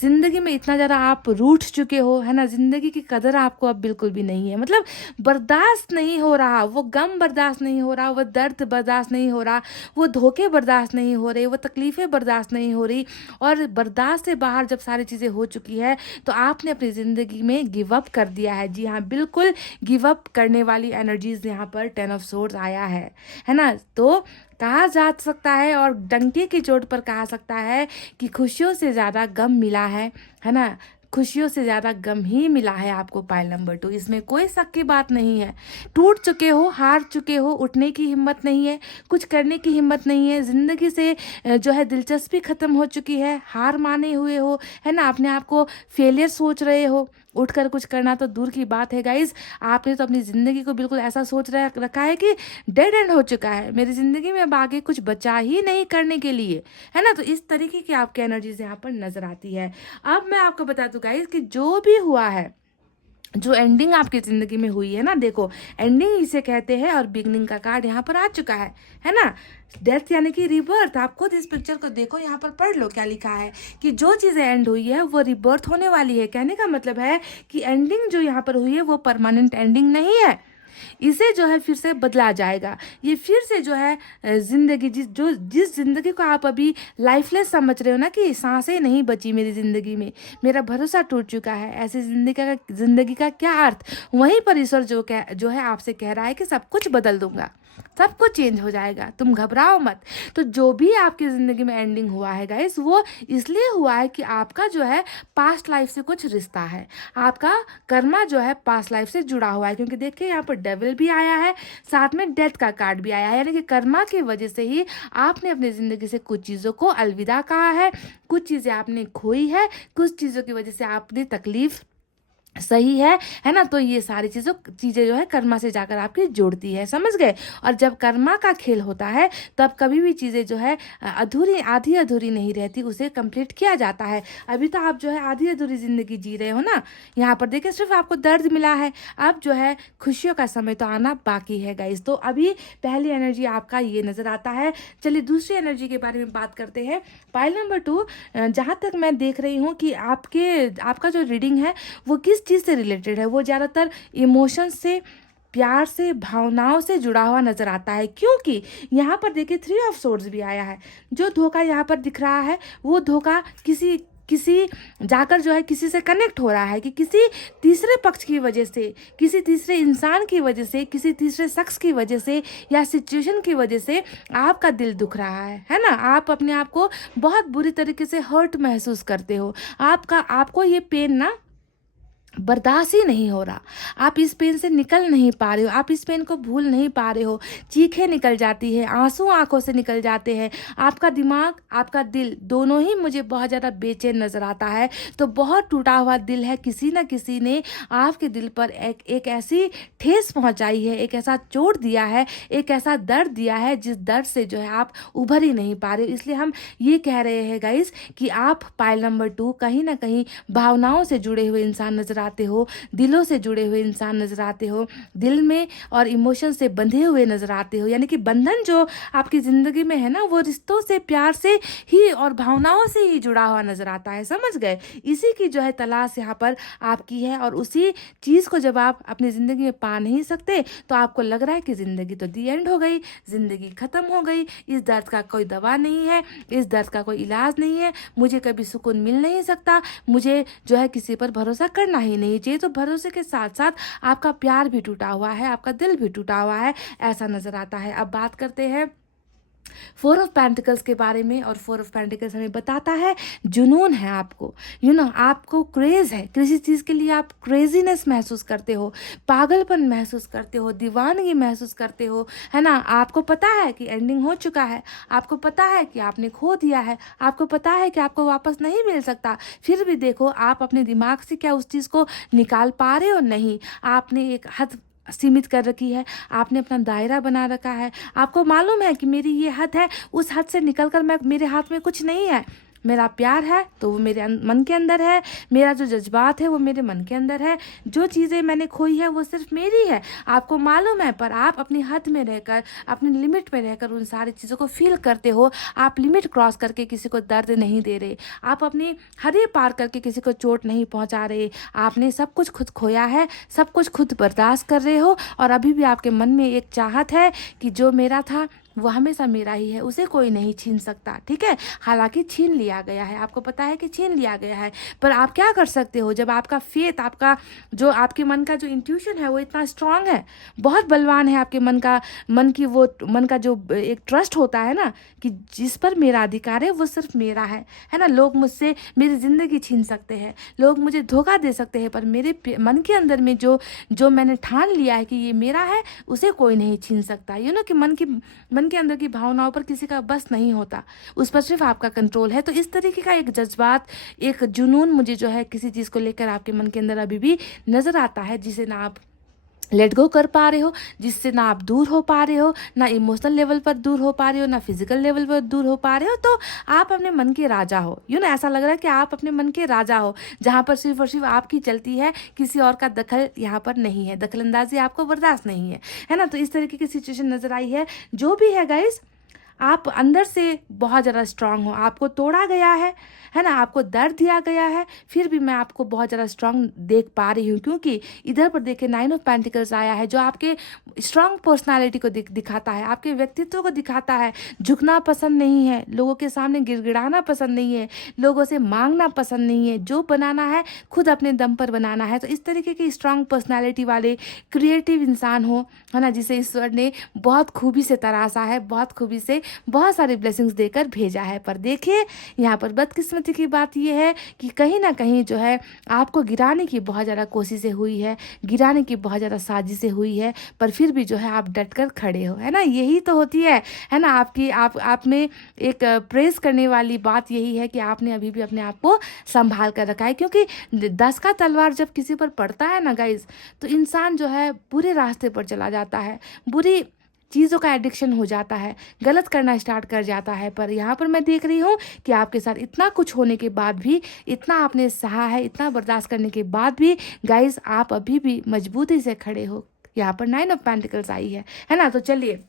जिंदगी में इतना ज़्यादा आप रूठ चुके हो, है ना। जिंदगी की कदर आपको अब बिल्कुल भी नहीं है, मतलब बर्दाश्त नहीं हो रहा, वो गम बर्दाश्त नहीं हो रहा, वो दर्द बर्दाश्त नहीं हो रहा, वो धोखे बर्दाश्त नहीं हो रहे, वो तकलीफ़ें बर्दाश्त नहीं हो रही। और बर्दाश्त से बाहर जब सारी चीज़ें हो चुकी है तो आपने अपनी ज़िंदगी में गिव अप कर दिया है। जी हाँ, बिल्कुल गिव अप करने वाली एनर्जीज यहाँ पर 10 ऑफ सोर्ड्स आया है ना। तो कहा जा सकता है और डंके की चोट पर कहा सकता है कि खुशियों से ज़्यादा गम मिला है ना। खुशियों से ज़्यादा गम ही मिला है आपको पाइल नंबर 2, इसमें कोई शक की बात नहीं है। टूट चुके हो, हार चुके हो, उठने की हिम्मत नहीं है, कुछ करने की हिम्मत नहीं है, ज़िंदगी से जो है दिलचस्पी ख़त्म हो चुकी है, हार माने हुए हो, है ना। अपने आप को फेलियर सोच रहे हो, उठकर कुछ करना तो दूर की बात है गाइज। आपने तो अपनी ज़िंदगी को बिल्कुल ऐसा सोच रखा है कि डेड एंड हो चुका है, मेरी ज़िंदगी में अब आगे कुछ बचा ही नहीं करने के लिए, है ना। तो इस तरीके की आपकी एनर्जीज यहाँ पर नजर आती है। अब मैं आपको बता दूं गाइज कि जो भी हुआ है, जो एंडिंग आपकी ज़िंदगी में हुई है ना, देखो एंडिंग इसे कहते हैं और बिगनिंग का कार्ड यहाँ पर आ चुका है ना। डेथ यानी कि रिबर्थ। आप खुद इस पिक्चर को देखो, यहाँ पर पढ़ लो क्या लिखा है कि जो चीज़ें एंड हुई है वो रिबर्थ होने वाली है। कहने का मतलब है कि एंडिंग जो यहाँ पर हुई है वो परमानेंट एंडिंग नहीं है, इसे जो है फिर से बदला जाएगा। ये फिर से जो है जिंदगी, जिस जिंदगी को आप अभी लाइफलेस समझ रहे हो ना, कि सांसें नहीं बची मेरी ज़िंदगी में, मेरा भरोसा टूट चुका है, ऐसी जिंदगी का क्या अर्थ। वहीं पर ईश्वर जो है आपसे कह रहा है कि सब कुछ बदल दूंगा, सब कुछ चेंज हो जाएगा, तुम घबराओ मत। तो जो भी आपकी ज़िंदगी में एंडिंग हुआ है गाइस, वो इसलिए हुआ है कि आपका जो है पास्ट लाइफ से कुछ रिश्ता है, आपका कर्मा जो है पास्ट लाइफ से जुड़ा हुआ है। क्योंकि देखिए यहाँ पर डेविल भी आया है, साथ में डेथ का कार्ड भी आया है, यानी कि कर्मा की वजह से ही आपने अपनी ज़िंदगी से कुछ चीज़ों को अलविदा कहा है, कुछ चीज़ें आपने खोई है, कुछ चीज़ों की वजह से आपने तकलीफ सही है ना। तो ये सारी चीज़ें जो है कर्मा से जाकर आपकी जोड़ती है, समझ गए। और जब कर्मा का खेल होता है तब कभी भी चीज़ें जो है आधी अधूरी नहीं रहती, उसे कंप्लीट किया जाता है। अभी तो आप जो है आधी अधूरी ज़िंदगी जी रहे हो ना, यहाँ पर देखिए सिर्फ आपको दर्द मिला है, अब जो है खुशियों का समय तो आना बाकी है गाइस। तो अभी पहली एनर्जी आपका ये नज़र आता है। चलिए दूसरी एनर्जी के बारे में बात करते हैं। पाइल नंबर 2, जहाँ तक मैं देख रही हूँ कि आपका जो रीडिंग है वो किस चीज़ से रिलेटेड है, वो ज़्यादातर इमोशंस से, प्यार से, भावनाओं से जुड़ा हुआ नजर आता है। क्योंकि यहाँ पर देखिए 3 ऑफ सोर्ड्स भी आया है। जो धोखा यहाँ पर दिख रहा है वो धोखा किसी जाकर जो है किसी से कनेक्ट हो रहा है, कि किसी तीसरे पक्ष की वजह से, किसी तीसरे इंसान की वजह से, किसी तीसरे शख्स की वजह से या सिचुएशन की वजह से आपका दिल दुख रहा है ना। आप अपने आप को बहुत बुरी तरीके से हर्ट महसूस करते हो, आपको ये पेन ना बर्दाश्त ही नहीं हो रहा, आप इस पेन से निकल नहीं पा रहे हो, आप इस पेन को भूल नहीं पा रहे हो, चीखें निकल जाती है, आंसू आंखों से निकल जाते हैं, आपका दिमाग, आपका दिल दोनों ही मुझे बहुत ज़्यादा बेचैन नज़र आता है। तो बहुत टूटा हुआ दिल है, किसी न किसी ने आपके दिल पर एक ऐसी ठेस पहुंचाई है, एक ऐसा चोट दिया है, एक ऐसा दर्द दिया है जिस दर्द से जो है आप उभर ही नहीं पा रहे हो। इसलिए हम ये कह रहे हैं गाइस कि आप पाइल नंबर 2 कहीं ना कहीं भावनाओं से जुड़े हुए इंसान नजर आते हो, दिलों से जुड़े हुए इंसान नज़र आते हो, दिल में और इमोशन से बंधे हुए नज़र आते हो। यानी कि बंधन जो आपकी ज़िंदगी में है ना, वो रिश्तों से, प्यार से ही और भावनाओं से ही जुड़ा हुआ नज़र आता है, समझ गए? इसी की जो है तलाश यहाँ पर आपकी है, और उसी चीज़ को जब आप अपनी ज़िंदगी में पा नहीं सकते तो आपको लग रहा है कि ज़िंदगी तो दी एंड हो गई, ज़िंदगी ख़त्म हो गई, इस दर्द का कोई दवा नहीं है, इस दर्द का कोई इलाज नहीं है, मुझे कभी सुकून मिल नहीं सकता, मुझे जो है किसी पर भरोसा करना ही नहीं चाहिए। तो भरोसे के साथ साथ आपका प्यार भी टूटा हुआ है, आपका दिल भी टूटा हुआ है, ऐसा नज़र आता है। अब बात करते हैं 4 ऑफ पेंटिकल्स के बारे में, और 4 ऑफ पेंटिकल्स हमें बताता है जुनून है आपको, आपको क्रेज़ है किसी चीज़ के लिए, आप क्रेजीनेस महसूस करते हो, पागलपन महसूस करते हो, दीवानगी महसूस करते हो, है ना? आपको पता है कि एंडिंग हो चुका है, आपको पता है कि आपने खो दिया है, आपको पता है कि आपको वापस नहीं मिल सकता, फिर भी देखो आप अपने दिमाग से क्या उस चीज़ को निकाल पा रहे हो? नहीं, आपने एक हद सीमित कर रखी है, आपने अपना दायरा बना रखा है, आपको मालूम है कि मेरी ये हद है, उस हद से निकलकर मेरे हाथ में कुछ नहीं है। मेरा प्यार है तो वो मेरे मन के अंदर है, मेरा जो जज्बात है वो मेरे मन के अंदर है, जो चीज़ें मैंने खोई है वो सिर्फ मेरी है, आपको मालूम है। पर आप अपनी हद में रहकर, अपनी लिमिट में रहकर उन सारी चीज़ों को फील करते हो। आप लिमिट क्रॉस करके किसी को दर्द नहीं दे रहे, आप अपनी हदें पार करके किसी को चोट नहीं पहुंचा रहे, आपने सब कुछ खुद खोया है, सब कुछ खुद बर्दाश्त कर रहे हो, और अभी भी आपके मन में एक चाहत है कि जो मेरा था वो हमेशा मेरा ही है, उसे कोई नहीं छीन सकता, ठीक है? हालांकि छीन लिया गया है, आपको पता है कि छीन लिया गया है, पर आप क्या कर सकते हो? जब आपका फेथ, आपका जो आपके मन का जो इंट्यूशन है वो इतना स्ट्रांग है, बहुत बलवान है, आपके मन का जो एक ट्रस्ट होता है ना, कि जिस पर मेरा अधिकार है वो सिर्फ मेरा है ना? लोग मुझसे मेरी ज़िंदगी छीन सकते हैं, लोग मुझे धोखा दे सकते हैं, पर मेरे मन के अंदर में जो मैंने ठान लिया है कि ये मेरा है, उसे कोई नहीं छीन सकता। कि मन के अंदर की भावनाओं पर किसी का बस नहीं होता, उस पर सिर्फ आपका कंट्रोल है। तो इस तरीके का एक जज्बात, एक जुनून मुझे जो है किसी चीज़ को लेकर आपके मन के अंदर अभी भी नज़र आता है, जिसे ना आप लेट गो कर पा रहे हो, जिससे ना आप दूर हो पा रहे हो, ना इमोशनल लेवल पर दूर हो पा रहे हो, ना फिजिकल लेवल पर दूर हो पा रहे हो। तो आप अपने मन के राजा हो, ऐसा लग रहा है कि आप अपने मन के राजा हो, जहाँ पर सिर्फ और सिर्फ आपकी चलती है, किसी और का दखल यहाँ पर नहीं है, दखल अंदाजी आपको बर्दाश्त नहीं है ना? तो इस तरीके की सिचुएशन नज़र आई है। जो भी है गाइस, आप अंदर से बहुत ज़्यादा स्ट्रांग हो, आपको तोड़ा गया है ना, आपको दर्द दिया गया है, फिर भी मैं आपको बहुत ज़्यादा स्ट्रांग देख पा रही हूँ, क्योंकि इधर पर देखिए 9 ऑफ पेंटिकल्स आया है, जो आपके स्ट्रांग पर्सनालिटी को दिखाता है, आपके व्यक्तित्व को दिखाता है। झुकना पसंद नहीं है, लोगों के सामने गिड़गिड़ाना पसंद नहीं है, लोगों से मांगना पसंद नहीं है, जो बनाना है खुद अपने दम पर बनाना है। तो इस तरीके की स्ट्रांग पर्सनैलिटी वाले क्रिएटिव इंसान हो, है ना, जिसे ईश्वर ने बहुत खूबी से तराशा है, बहुत खूबी से बहुत सारे ब्लेसिंग्स देकर भेजा है। पर देखिए यहाँ पर बदकिस्मती की बात यह है कि कहीं ना कहीं जो है आपको गिराने की बहुत ज़्यादा कोशिशें हुई है, गिराने की बहुत ज़्यादा साजिशें हुई है, पर फिर भी जो है आप डट कर खड़े हो, है ना? यही तो होती है ना, आप में एक प्रेस करने वाली बात यही है कि आपने अभी भी अपने आप को संभाल कर रखा है। क्योंकि 10 का तलवार जब किसी पर पड़ता है ना गाइज, तो इंसान जो है बुरे रास्ते पर चला जाता है, बुरी चीज़ों का एडिक्शन हो जाता है, गलत करना स्टार्ट कर जाता है। पर यहाँ पर मैं देख रही हूँ कि आपके साथ इतना कुछ होने के बाद भी, इतना आपने सहा है, इतना बर्दाश्त करने के बाद भी गाइज आप अभी भी मजबूती से खड़े हो। यहाँ पर 9 ऑफ पेंटिकल्स आई है ना? तो चलिए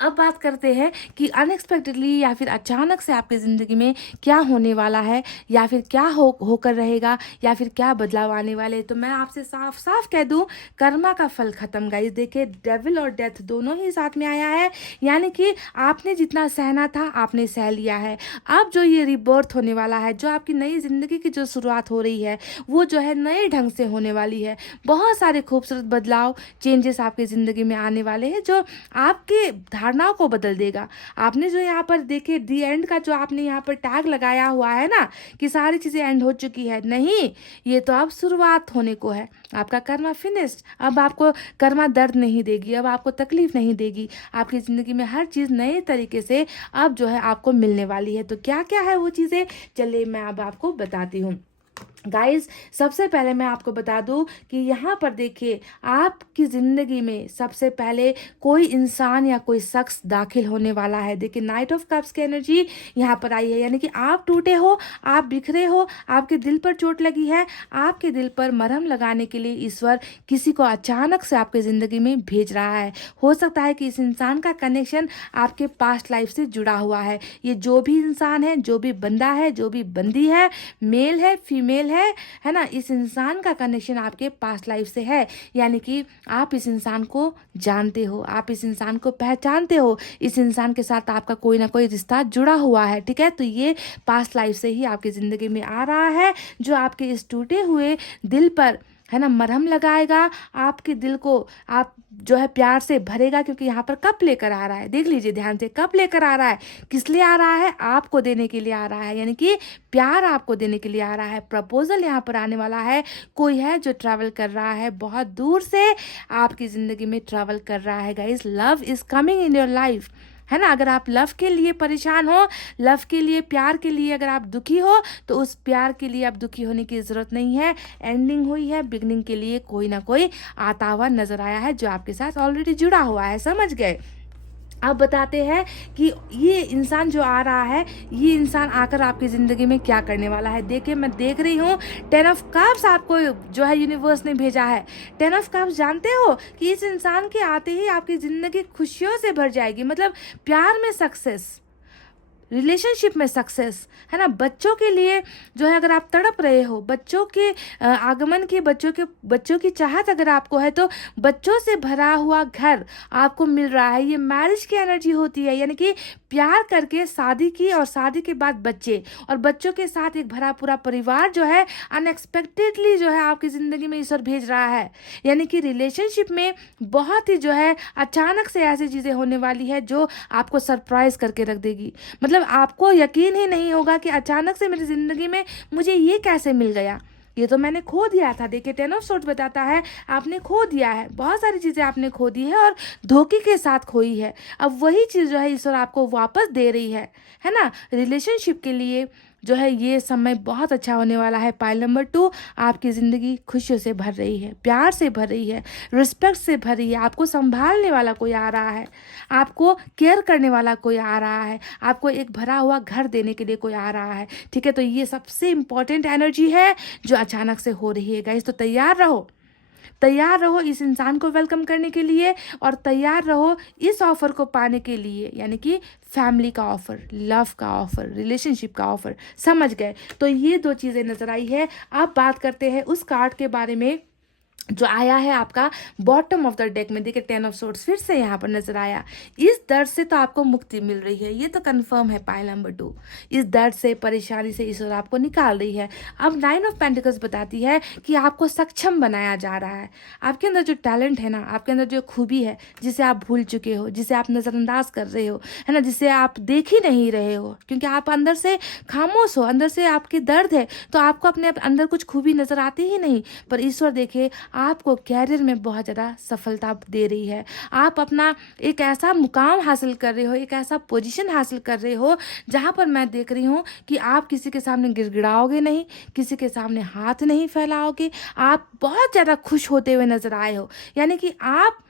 अब बात करते हैं कि अनएक्सपेक्टेडली या फिर अचानक से आपकी ज़िंदगी में क्या होने वाला है, या फिर क्या होकर रहेगा, या फिर क्या बदलाव आने वाले। तो मैं आपसे साफ साफ कह दूं, कर्मा का फल खत्म गाइस। देखिए डेविल और डेथ दोनों ही साथ में आया है, यानी कि आपने जितना सहना था आपने सह लिया है। अब जो ये रिबर्थ होने वाला है, जो आपकी नई ज़िंदगी की जो शुरुआत हो रही है, वो जो है नए ढंग से होने वाली है। बहुत सारे खूबसूरत बदलाव, चेंजेस आपकी ज़िंदगी में आने वाले हैं, जो आपके धारणाओं को बदल देगा। आपने जो यहाँ पर देखे दी एंड का जो आपने यहाँ पर टैग लगाया हुआ है ना, कि सारी चीज़ें एंड हो चुकी है, नहीं, ये तो अब शुरुआत होने को है। आपका कर्मा फिनिश्ड। अब आपको कर्मा दर्द नहीं देगी, अब आपको तकलीफ नहीं देगी। आपकी ज़िंदगी में हर चीज़ नए तरीके से अब जो है आपको मिलने वाली है। तो क्या क्या है वो चीज़ें, चलिए मैं अब आपको बताती हूँ। गाइस, सबसे पहले मैं आपको बता दूं कि यहाँ पर देखिए, आपकी ज़िंदगी में सबसे पहले कोई इंसान या कोई शख्स दाखिल होने वाला है। देखिए, नाइट ऑफ कप्स की एनर्जी यहाँ पर आई है, यानी कि आप टूटे हो, आप बिखरे हो, आपके दिल पर चोट लगी है, आपके दिल पर मरहम लगाने के लिए ईश्वर किसी को अचानक से आपकी ज़िंदगी में भेज रहा है। हो सकता है कि इस इंसान का कनेक्शन आपके पास्ट लाइफ से जुड़ा हुआ है। ये जो भी इंसान है, जो भी बंदा है, जो भी बंदी है, मेल है, फीमेल है ना, इस इंसान का कनेक्शन आपके पास्ट लाइफ से है। यानी कि आप इस इंसान को जानते हो, आप इस इंसान को पहचानते हो, इस इंसान के साथ आपका कोई ना कोई रिश्ता जुड़ा हुआ है। ठीक है, तो ये पास्ट लाइफ से ही आपकी ज़िंदगी में आ रहा है, जो आपके इस टूटे हुए दिल पर है ना मरहम लगाएगा, आपके दिल को आप जो है प्यार से भरेगा। क्योंकि यहाँ पर कप लेकर आ रहा है, देख लीजिए ध्यान से, कप लेकर आ रहा है, किस लिए आ रहा है? आपको देने के लिए आ रहा है, यानी कि प्यार आपको देने के लिए आ रहा है। प्रपोजल यहाँ पर आने वाला है। कोई है जो ट्रैवल कर रहा है, बहुत दूर से आपकी ज़िंदगी में ट्रैवल कर रहा है। Guys, love is coming in your life, है ना। अगर आप लव के लिए परेशान हो, लव के लिए, प्यार के लिए अगर आप दुखी हो, तो उस प्यार के लिए आप दुखी होने की ज़रूरत नहीं है। एंडिंग हुई है, बिगनिंग के लिए कोई ना कोई आता हुआ नजर आया है, जो आपके साथ ऑलरेडी जुड़ा हुआ है। समझ गए? अब बताते हैं कि ये इंसान जो आ रहा है, ये इंसान आकर आपकी ज़िंदगी में क्या करने वाला है। देखिए, मैं देख रही हूँ 10 ऑफ कप्स आपको जो है यूनिवर्स ने भेजा है। 10 ऑफ कप्स, जानते हो कि इस इंसान के आते ही आपकी ज़िंदगी खुशियों से भर जाएगी। मतलब प्यार में सक्सेस, रिलेशनशिप में सक्सेस, है ना। बच्चों के लिए जो है, अगर आप तड़प रहे हो, बच्चों के आगमन की, बच्चों की चाहत अगर आपको है, तो बच्चों से भरा हुआ घर आपको मिल रहा है। ये मैरिज की एनर्जी होती है, यानी कि प्यार करके शादी की, और शादी के बाद बच्चे, और बच्चों के साथ एक भरा पूरा परिवार जो है अनएक्सपेक्टेडली जो है आपकी ज़िंदगी में ईश्वर भेज रहा है। यानी कि रिलेशनशिप में बहुत ही जो है अचानक से ऐसी चीज़ें होने वाली है जो आपको सरप्राइज करके रख देगी। मतलब आपको यकीन ही नहीं होगा कि अचानक से मेरी ज़िंदगी में मुझे ये कैसे मिल गया, ये तो मैंने खो दिया था। देखिए, 10 ऑफ सोर्ड्स बताता है आपने खो दिया है, बहुत सारी चीज़ें आपने खो दी है और धोखे के साथ खोई है। अब वही चीज़ जो है ईश्वर आपको वापस दे रही है ना। रिलेशनशिप के लिए जो है ये समय बहुत अच्छा होने वाला है। पाइल नंबर 2, आपकी ज़िंदगी खुशियों से भर रही है, प्यार से भर रही है, रिस्पेक्ट से भर रही है। आपको संभालने वाला कोई आ रहा है, आपको केयर करने वाला कोई आ रहा है, आपको एक भरा हुआ घर देने के लिए कोई आ रहा है। ठीक है, तो ये सबसे इम्पॉर्टेंट एनर्जी है जो अचानक से हो रही है। गाइस, तो तैयार रहो, तैयार रहो इस इंसान को वेलकम करने के लिए, और तैयार रहो इस ऑफर को पाने के लिए, यानी कि फैमिली का ऑफर, लव का ऑफर, रिलेशनशिप का ऑफर। समझ गए? तो ये 2 चीज़ें नजर आई है। अब बात करते हैं उस कार्ड के बारे में जो आया है आपका बॉटम ऑफ द डेक में। देखिए, 10 ऑफ सोर्ड्स फिर से यहाँ पर नजर आया। इस दर्द से तो आपको मुक्ति मिल रही है, ये तो कंफर्म है। पाइल नंबर 2, इस दर्द से, परेशानी से ईश्वर आपको निकाल रही है। अब 9 ऑफ पेंटिकल्स बताती है कि आपको सक्षम बनाया जा रहा है। आपके अंदर जो टैलेंट है ना, आपके अंदर जो खूबी है, जिसे आप भूल चुके हो, जिसे आप नज़रअंदाज कर रहे हो, है ना, जिसे आप देख ही नहीं रहे हो, क्योंकि आप अंदर से खामोश हो, अंदर से आपकी दर्द है, तो आपको अपने अंदर कुछ खूबी नजर आती ही नहीं। पर ईश्वर देखिए आपको कैरियर में बहुत ज़्यादा सफलता दे रही है। आप अपना एक ऐसा मुकाम हासिल कर रहे हो, एक ऐसा पोजीशन हासिल कर रहे हो, जहाँ पर मैं देख रही हूँ कि आप किसी के सामने गिड़गिड़ाओगे नहीं, किसी के सामने हाथ नहीं फैलाओगे। आप बहुत ज़्यादा खुश होते हुए नजर आए हो, यानी कि आप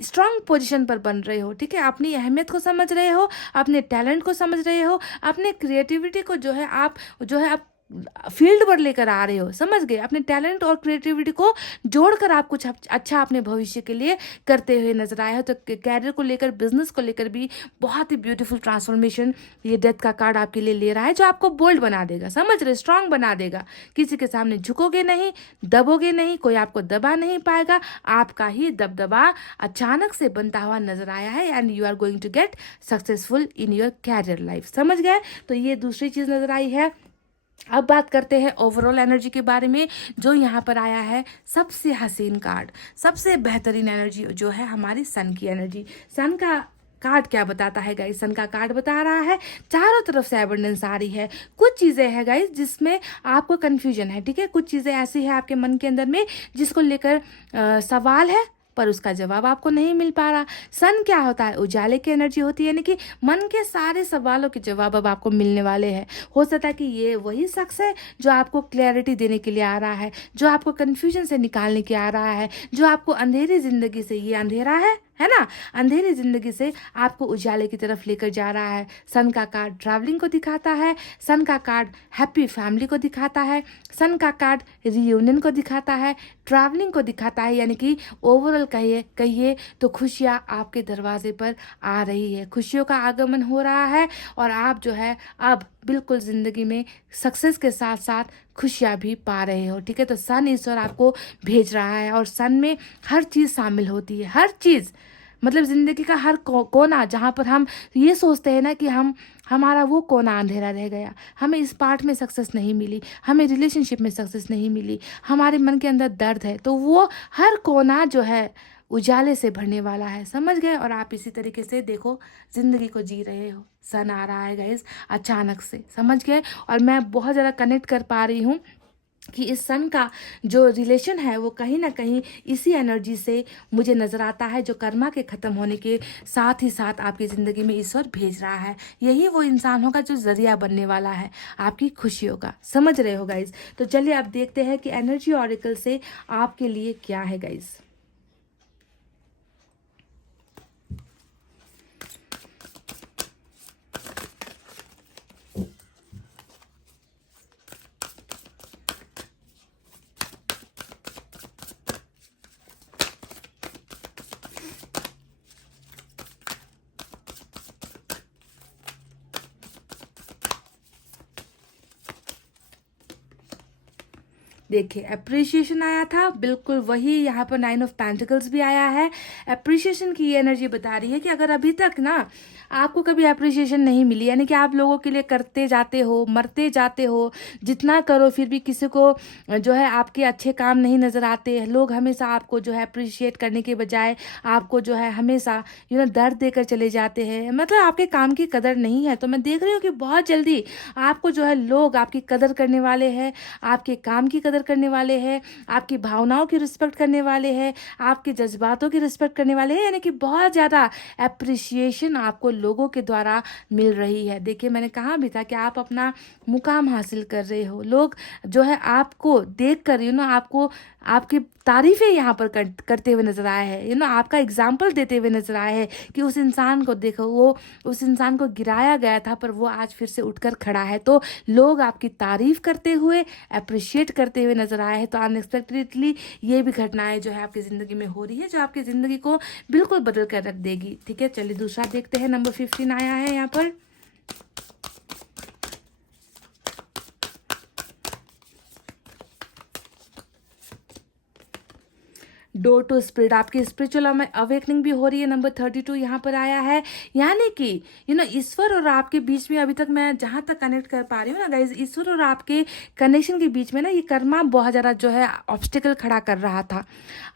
स्ट्रॉन्ग पोजीशन पर बन रहे हो। ठीक है, अपनी अहमियत को समझ रहे हो, अपने टैलेंट को समझ रहे हो, अपने क्रिएटिविटी को जो है आप फील्ड पर लेकर आ रहे हो। समझ गए? अपने टैलेंट और क्रिएटिविटी को जोड़कर आप कुछ अच्छा अपने भविष्य के लिए करते हुए नजर आए हो। तो कैरियर को लेकर, बिजनेस को लेकर भी बहुत ही ब्यूटीफुल ट्रांसफॉर्मेशन ये डेथ का कार्ड आपके लिए ले रहा है, जो आपको बोल्ड बना देगा। समझ रहे? स्ट्रांग बना देगा। किसी के सामने झुकोगे नहीं, दबोगे नहीं, कोई आपको दबा नहीं पाएगा। आपका ही दबदबा अचानक से बनता हुआ नजर आया है, and you are going to get successful in your career life. समझ गए? तो ये दूसरी चीज नजर आई है। अब बात करते हैं ओवरऑल एनर्जी के बारे में, जो यहाँ पर आया है सबसे हसीन कार्ड, सबसे बेहतरीन एनर्जी जो है हमारी सन की एनर्जी। सन का कार्ड क्या बताता है गाइस? सन का कार्ड बता रहा है चारों तरफ से एबंडेंस आ रही है। कुछ चीज़ें हैं गाइस जिसमें आपको कन्फ्यूजन है। ठीक है, कुछ चीज़ें ऐसी है आपके मन के अंदर में जिसको लेकर सवाल है, पर उसका जवाब आपको नहीं मिल पा रहा। सन क्या होता है? उजाले की एनर्जी होती है, यानी कि मन के सारे सवालों के जवाब अब आपको मिलने वाले हैं। हो सकता है कि ये वही शख्स है जो आपको क्लैरिटी देने के लिए आ रहा है, जो आपको कन्फ्यूजन से निकालने के आ रहा है, जो आपको अंधेरी जिंदगी से, ये अंधेरा है ना, अंधेरी जिंदगी से आपको उजाले की तरफ लेकर जा रहा है। सन का कार्ड ट्रैवलिंग को दिखाता है, सन का कार्ड हैप्पी फैमिली को दिखाता है, सन का कार्ड रियूनियन को दिखाता है, ट्रैवलिंग को दिखाता है, यानी कि ओवरऑल कहिए कहिए तो खुशियाँ आपके दरवाजे पर आ रही है, खुशियों का आगमन हो रहा है और आप जो है अब बिल्कुल ज़िंदगी में सक्सेस के साथ साथ खुशियाँ भी पा रहे हो। ठीक है, तो सन ईश्वर आपको भेज रहा है और सन में हर चीज़ शामिल होती है, हर चीज़, मतलब ज़िंदगी का हर कोना, जहाँ पर हम ये सोचते हैं ना कि हमारा वो कोना अंधेरा रह गया, हमें इस पार्ट में सक्सेस नहीं मिली, हमें रिलेशनशिप में सक्सेस नहीं मिली, हमारे मन के अंदर दर्द है, तो वो हर कोना जो है उजाले से भरने वाला है, समझ गए। और आप इसी तरीके से देखो ज़िंदगी को जी रहे हो। सन आ रहा है गाइस अचानक से, समझ गए। और मैं बहुत ज़्यादा कनेक्ट कर पा रही हूँ कि इस सन का जो रिलेशन है वो कहीं ना कहीं इसी एनर्जी से मुझे नज़र आता है, जो कर्मा के ख़त्म होने के साथ ही साथ आपकी ज़िंदगी में ईश्वर भेज रहा है। यही वो इंसान होगा जो ज़रिया बनने वाला है आपकी खुशियों का, समझ रहे हो गाइज। तो चलिए अब देखते हैं कि एनर्जी ऑरिकल से आपके लिए क्या है गाइज। देखिए अप्रिसिएशन आया था, बिल्कुल वही यहाँ पर 9 ऑफ पेंटिकल्स भी आया है। अप्रिसिएशन की ये एनर्जी बता रही है कि अगर अभी तक ना आपको कभी अप्रिसिएशन नहीं मिली, यानी कि आप लोगों के लिए करते जाते हो, मरते जाते हो, जितना करो फिर भी किसी को जो है आपके अच्छे काम नहीं नज़र आते, लोग हमेशा आपको जो है अप्रिशिएट करने के बजाय आपको जो है हमेशा दर्द देकर चले जाते हैं, मतलब आपके काम की कदर नहीं है। तो मैं देख रही हूँ कि बहुत जल्दी आपको जो है लोग आपकी कदर करने वाले हैं, आपके काम की कदर करने वाले हैं, आपकी भावनाओं की रिस्पेक्ट करने वाले हैं, आपके जज्बातों की रिस्पेक्ट करने वाले हैं, यानी कि बहुत ज़्यादा अप्रिसिएशन आपको लोगों के द्वारा मिल रही है। देखिए मैंने कहा भी था कि आप अपना मुकाम हासिल कर रहे हो, लोग जो है आपको देख कर आपको आपकी तारीफ़ें यहाँ पर करते हुए नजर आए हैं, आपका एग्जाम्पल देते हुए नजर आए हैं कि उस इंसान को देखो, वो उस इंसान को गिराया गया था पर वो आज फिर से उठकर खड़ा है। तो लोग आपकी तारीफ़ करते हुए अप्रिशिएट करते हुए नजर आए हैं। तो अनएक्सपेक्टेडली ये भी घटनाएं जो है आपकी ज़िंदगी में हो रही है, जो आपकी ज़िंदगी को बिल्कुल बदल कर रख देगी। ठीक है, चलिए दूसरा देखते हैं। नंबर 15 आया है यहाँ पर। डोर टू स्पिरिट, आपकी स्पिरिचुअल अवेकनिंग भी हो रही है। नंबर 32 यहाँ पर आया है, यानी कि ईश्वर और आपके बीच में, अभी तक मैं जहाँ तक कनेक्ट कर पा रही हूँ ना गाइज, ईश्वर और आपके कनेक्शन के बीच में ना ये कर्मा बहुत ज़्यादा जो है ऑब्स्टिकल खड़ा कर रहा था।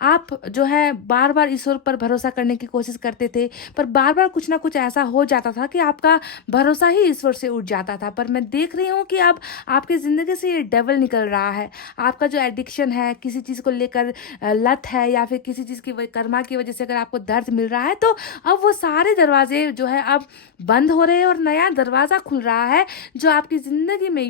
आप जो है बार बार ईश्वर पर भरोसा करने की कोशिश करते थे, पर बार बार कुछ ना कुछ ऐसा हो जाता था कि आपका भरोसा ही ईश्वर से उठ जाता था। पर मैं देख रही हूँ कि अब आपकी ज़िंदगी से ये डेवल निकल रहा है। आपका जो एडिक्शन है, किसी चीज़ को लेकर लत है, या फिर किसी चीज़ की कर्मा की वजह से अगर आपको दर्द मिल रहा है, तो अब वो सारे दरवाजे जो है अब बंद हो रहे हैं और नया दरवाज़ा खुल रहा है, जो आपकी ज़िंदगी में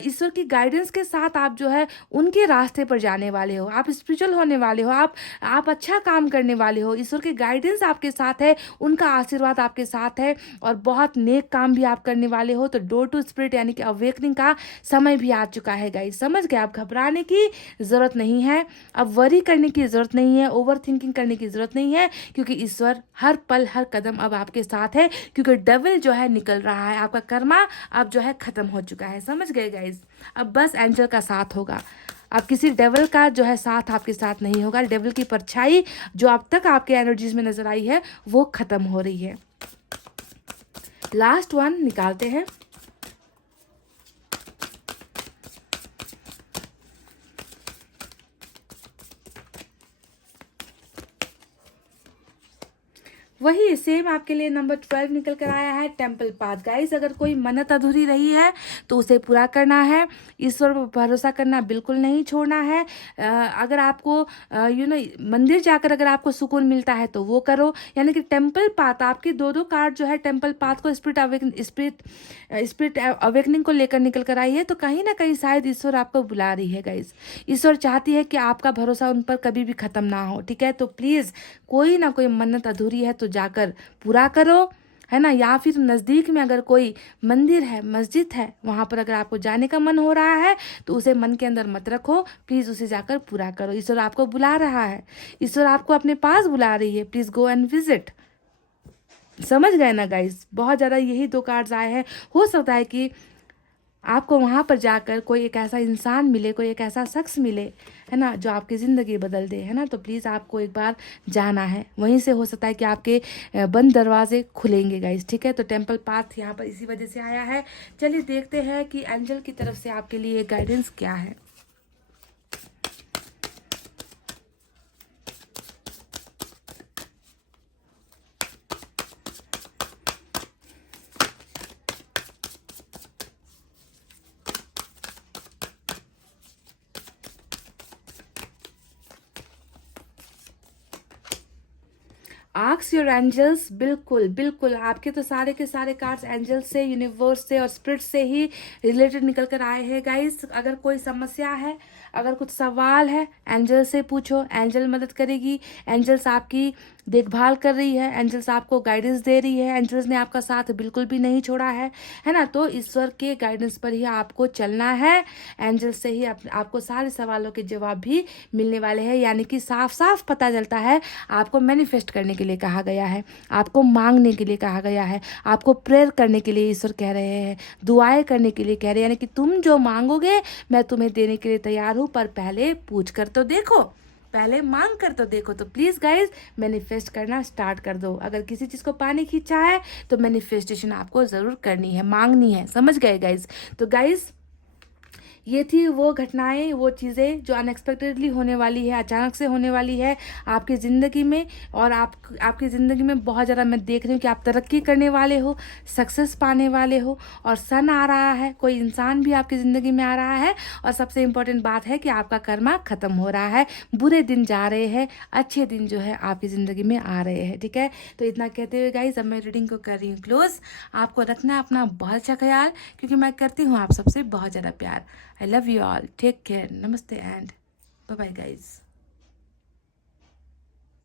ईश्वर की गाइडेंस के साथ आप जो है उनके रास्ते पर जाने वाले हो, आप स्पिरिचुअल होने वाले हो, आप अच्छा काम करने वाले हो। ईश्वर की गाइडेंस आपके साथ है, उनका आशीर्वाद आपके साथ है और बहुत नेक काम भी आप करने वाले हो। तो डोर टू स्पिरिट यानी कि अवेकनिंग का समय भी आ चुका है गाइस, समझ गए। आप घबराने की ज़रूरत नहीं है, अब वरी करने की ज़रूरत नहीं है, ओवर थिंकिंग करने की ज़रूरत नहीं है, क्योंकि ईश्वर हर पल हर कदम अब आपके साथ है, क्योंकि डेविल जो है निकल रहा है, आपका कर्मा अब जो है ख़त्म हो चुका है, समझ गए गाइज। अब बस एंजल का साथ होगा, अब किसी डेविल का जो है साथ आपके साथ नहीं होगा। डेविल की परछाई जो अब तक आपके एनर्जीज में नजर आई है वो ख़त्म हो रही है। लास्ट वन निकालते हैं। वही सेम आपके लिए नंबर 12 निकल कर आया है, टेम्पल पाथ। गाइस अगर कोई मन्नत अधूरी रही है तो उसे पूरा करना है, ईश्वर पर भरोसा करना बिल्कुल नहीं छोड़ना है। अगर आपको मंदिर जाकर अगर आपको सुकून मिलता है तो वो करो। यानी कि टेम्पल पाथ, आपके दो कार्ड जो है टेम्पल पाथ को स्पिरिट अवेकनिंग को लेकर निकल कर आई है। तो कहीं ना कहीं शायद ईश्वर आपको बुला रही है गाइस। ईश्वर चाहती है कि आपका भरोसा उन पर कभी भी खत्म ना हो, ठीक है। तो प्लीज़ कोई ना कोई मन्नत अधूरी है तो जाकर पूरा करो, है ना। या फिर नज़दीक में अगर कोई मंदिर है, मस्जिद है, वहाँ पर अगर आपको जाने का मन हो रहा है तो उसे मन के अंदर मत रखो, प्लीज़ उसे जाकर पूरा करो। ईश्वर आपको बुला रहा है, ईश्वर आपको अपने पास बुला रही है, प्लीज़ गो एंड विजिट। समझ गए ना गाइस, बहुत ज़्यादा यही दो कार्ड्स आए हैं। हो सकता है कि आपको वहाँ पर जाकर कोई एक ऐसा इंसान मिले, कोई एक ऐसा शख्स मिले, है ना, जो आपकी ज़िंदगी बदल दे, है ना। तो प्लीज़ आपको एक बार जाना है, वहीं से हो सकता है कि आपके बंद दरवाजे खुलेंगे गाइस, ठीक है। तो टेम्पल पाथ यहाँ पर इसी वजह से आया है। चलिए देखते हैं कि एंजल की तरफ से आपके लिए गाइडेंस क्या है। आस्क योर एंजल्स, बिल्कुल बिल्कुल आपके तो सारे के सारे कार्ड्स एंजल्स से, यूनिवर्स से और स्पिरिट से ही रिलेटेड निकल कर आए हैं गाइस। अगर कोई समस्या है, अगर कुछ सवाल है, एंजल से पूछो, एंजल मदद करेगी। एंजल्स आपकी देखभाल कर रही है, एंजल्स आपको गाइडेंस दे रही है, एंजल्स ने आपका साथ बिल्कुल भी नहीं छोड़ा है ना। तो ईश्वर के गाइडेंस पर ही आपको चलना है, एंजल्स से ही आपको सारे सवालों के जवाब भी मिलने वाले हैं। यानी कि साफ साफ पता चलता है आपको मैनिफेस्ट करने के लिए कहा गया है, आपको मांगने के लिए कहा गया है, आपको प्रेयर करने के लिए ईश्वर कह रहे हैं, दुआएं करने के लिए कह रहे हैं। यानी कि तुम जो मांगोगे मैं तुम्हें देने के लिए तैयार हूँ, पर पहले पूछ कर तो देखो, पहले मांग कर तो देखो। तो प्लीज़ गाइज मैनिफेस्ट करना स्टार्ट कर दो। अगर किसी चीज़ को पाने की इच्छा है तो मैनिफेस्टेशन आपको ज़रूर करनी है, मांगनी है। समझ गए गाइज। तो गाइज ये थी वो घटनाएं, वो चीज़ें जो अनएक्सपेक्टेडली होने वाली है, अचानक से होने वाली है आपकी ज़िंदगी में। और आपकी ज़िंदगी में बहुत ज़्यादा मैं देख रही हूँ कि आप तरक्की करने वाले हो, सक्सेस पाने वाले हो, और सन आ रहा है, कोई इंसान भी आपकी ज़िंदगी में आ रहा है। और सबसे इम्पोर्टेंट बात है कि आपका कर्मा ख़त्म हो रहा है, बुरे दिन जा रहे हैं, अच्छे दिन जो है आपकी ज़िंदगी में आ रहे हैं, ठीक है। तो इतना कहते हुए गाइस अब मैं रीडिंग को कर रही हूँ क्लोज। आपको रखना अपना बहुत अच्छा ख्याल, क्योंकि मैं करती हूँ आप सबसे बहुत ज़्यादा प्यार। I love you all. Take care. Namaste and bye bye guys.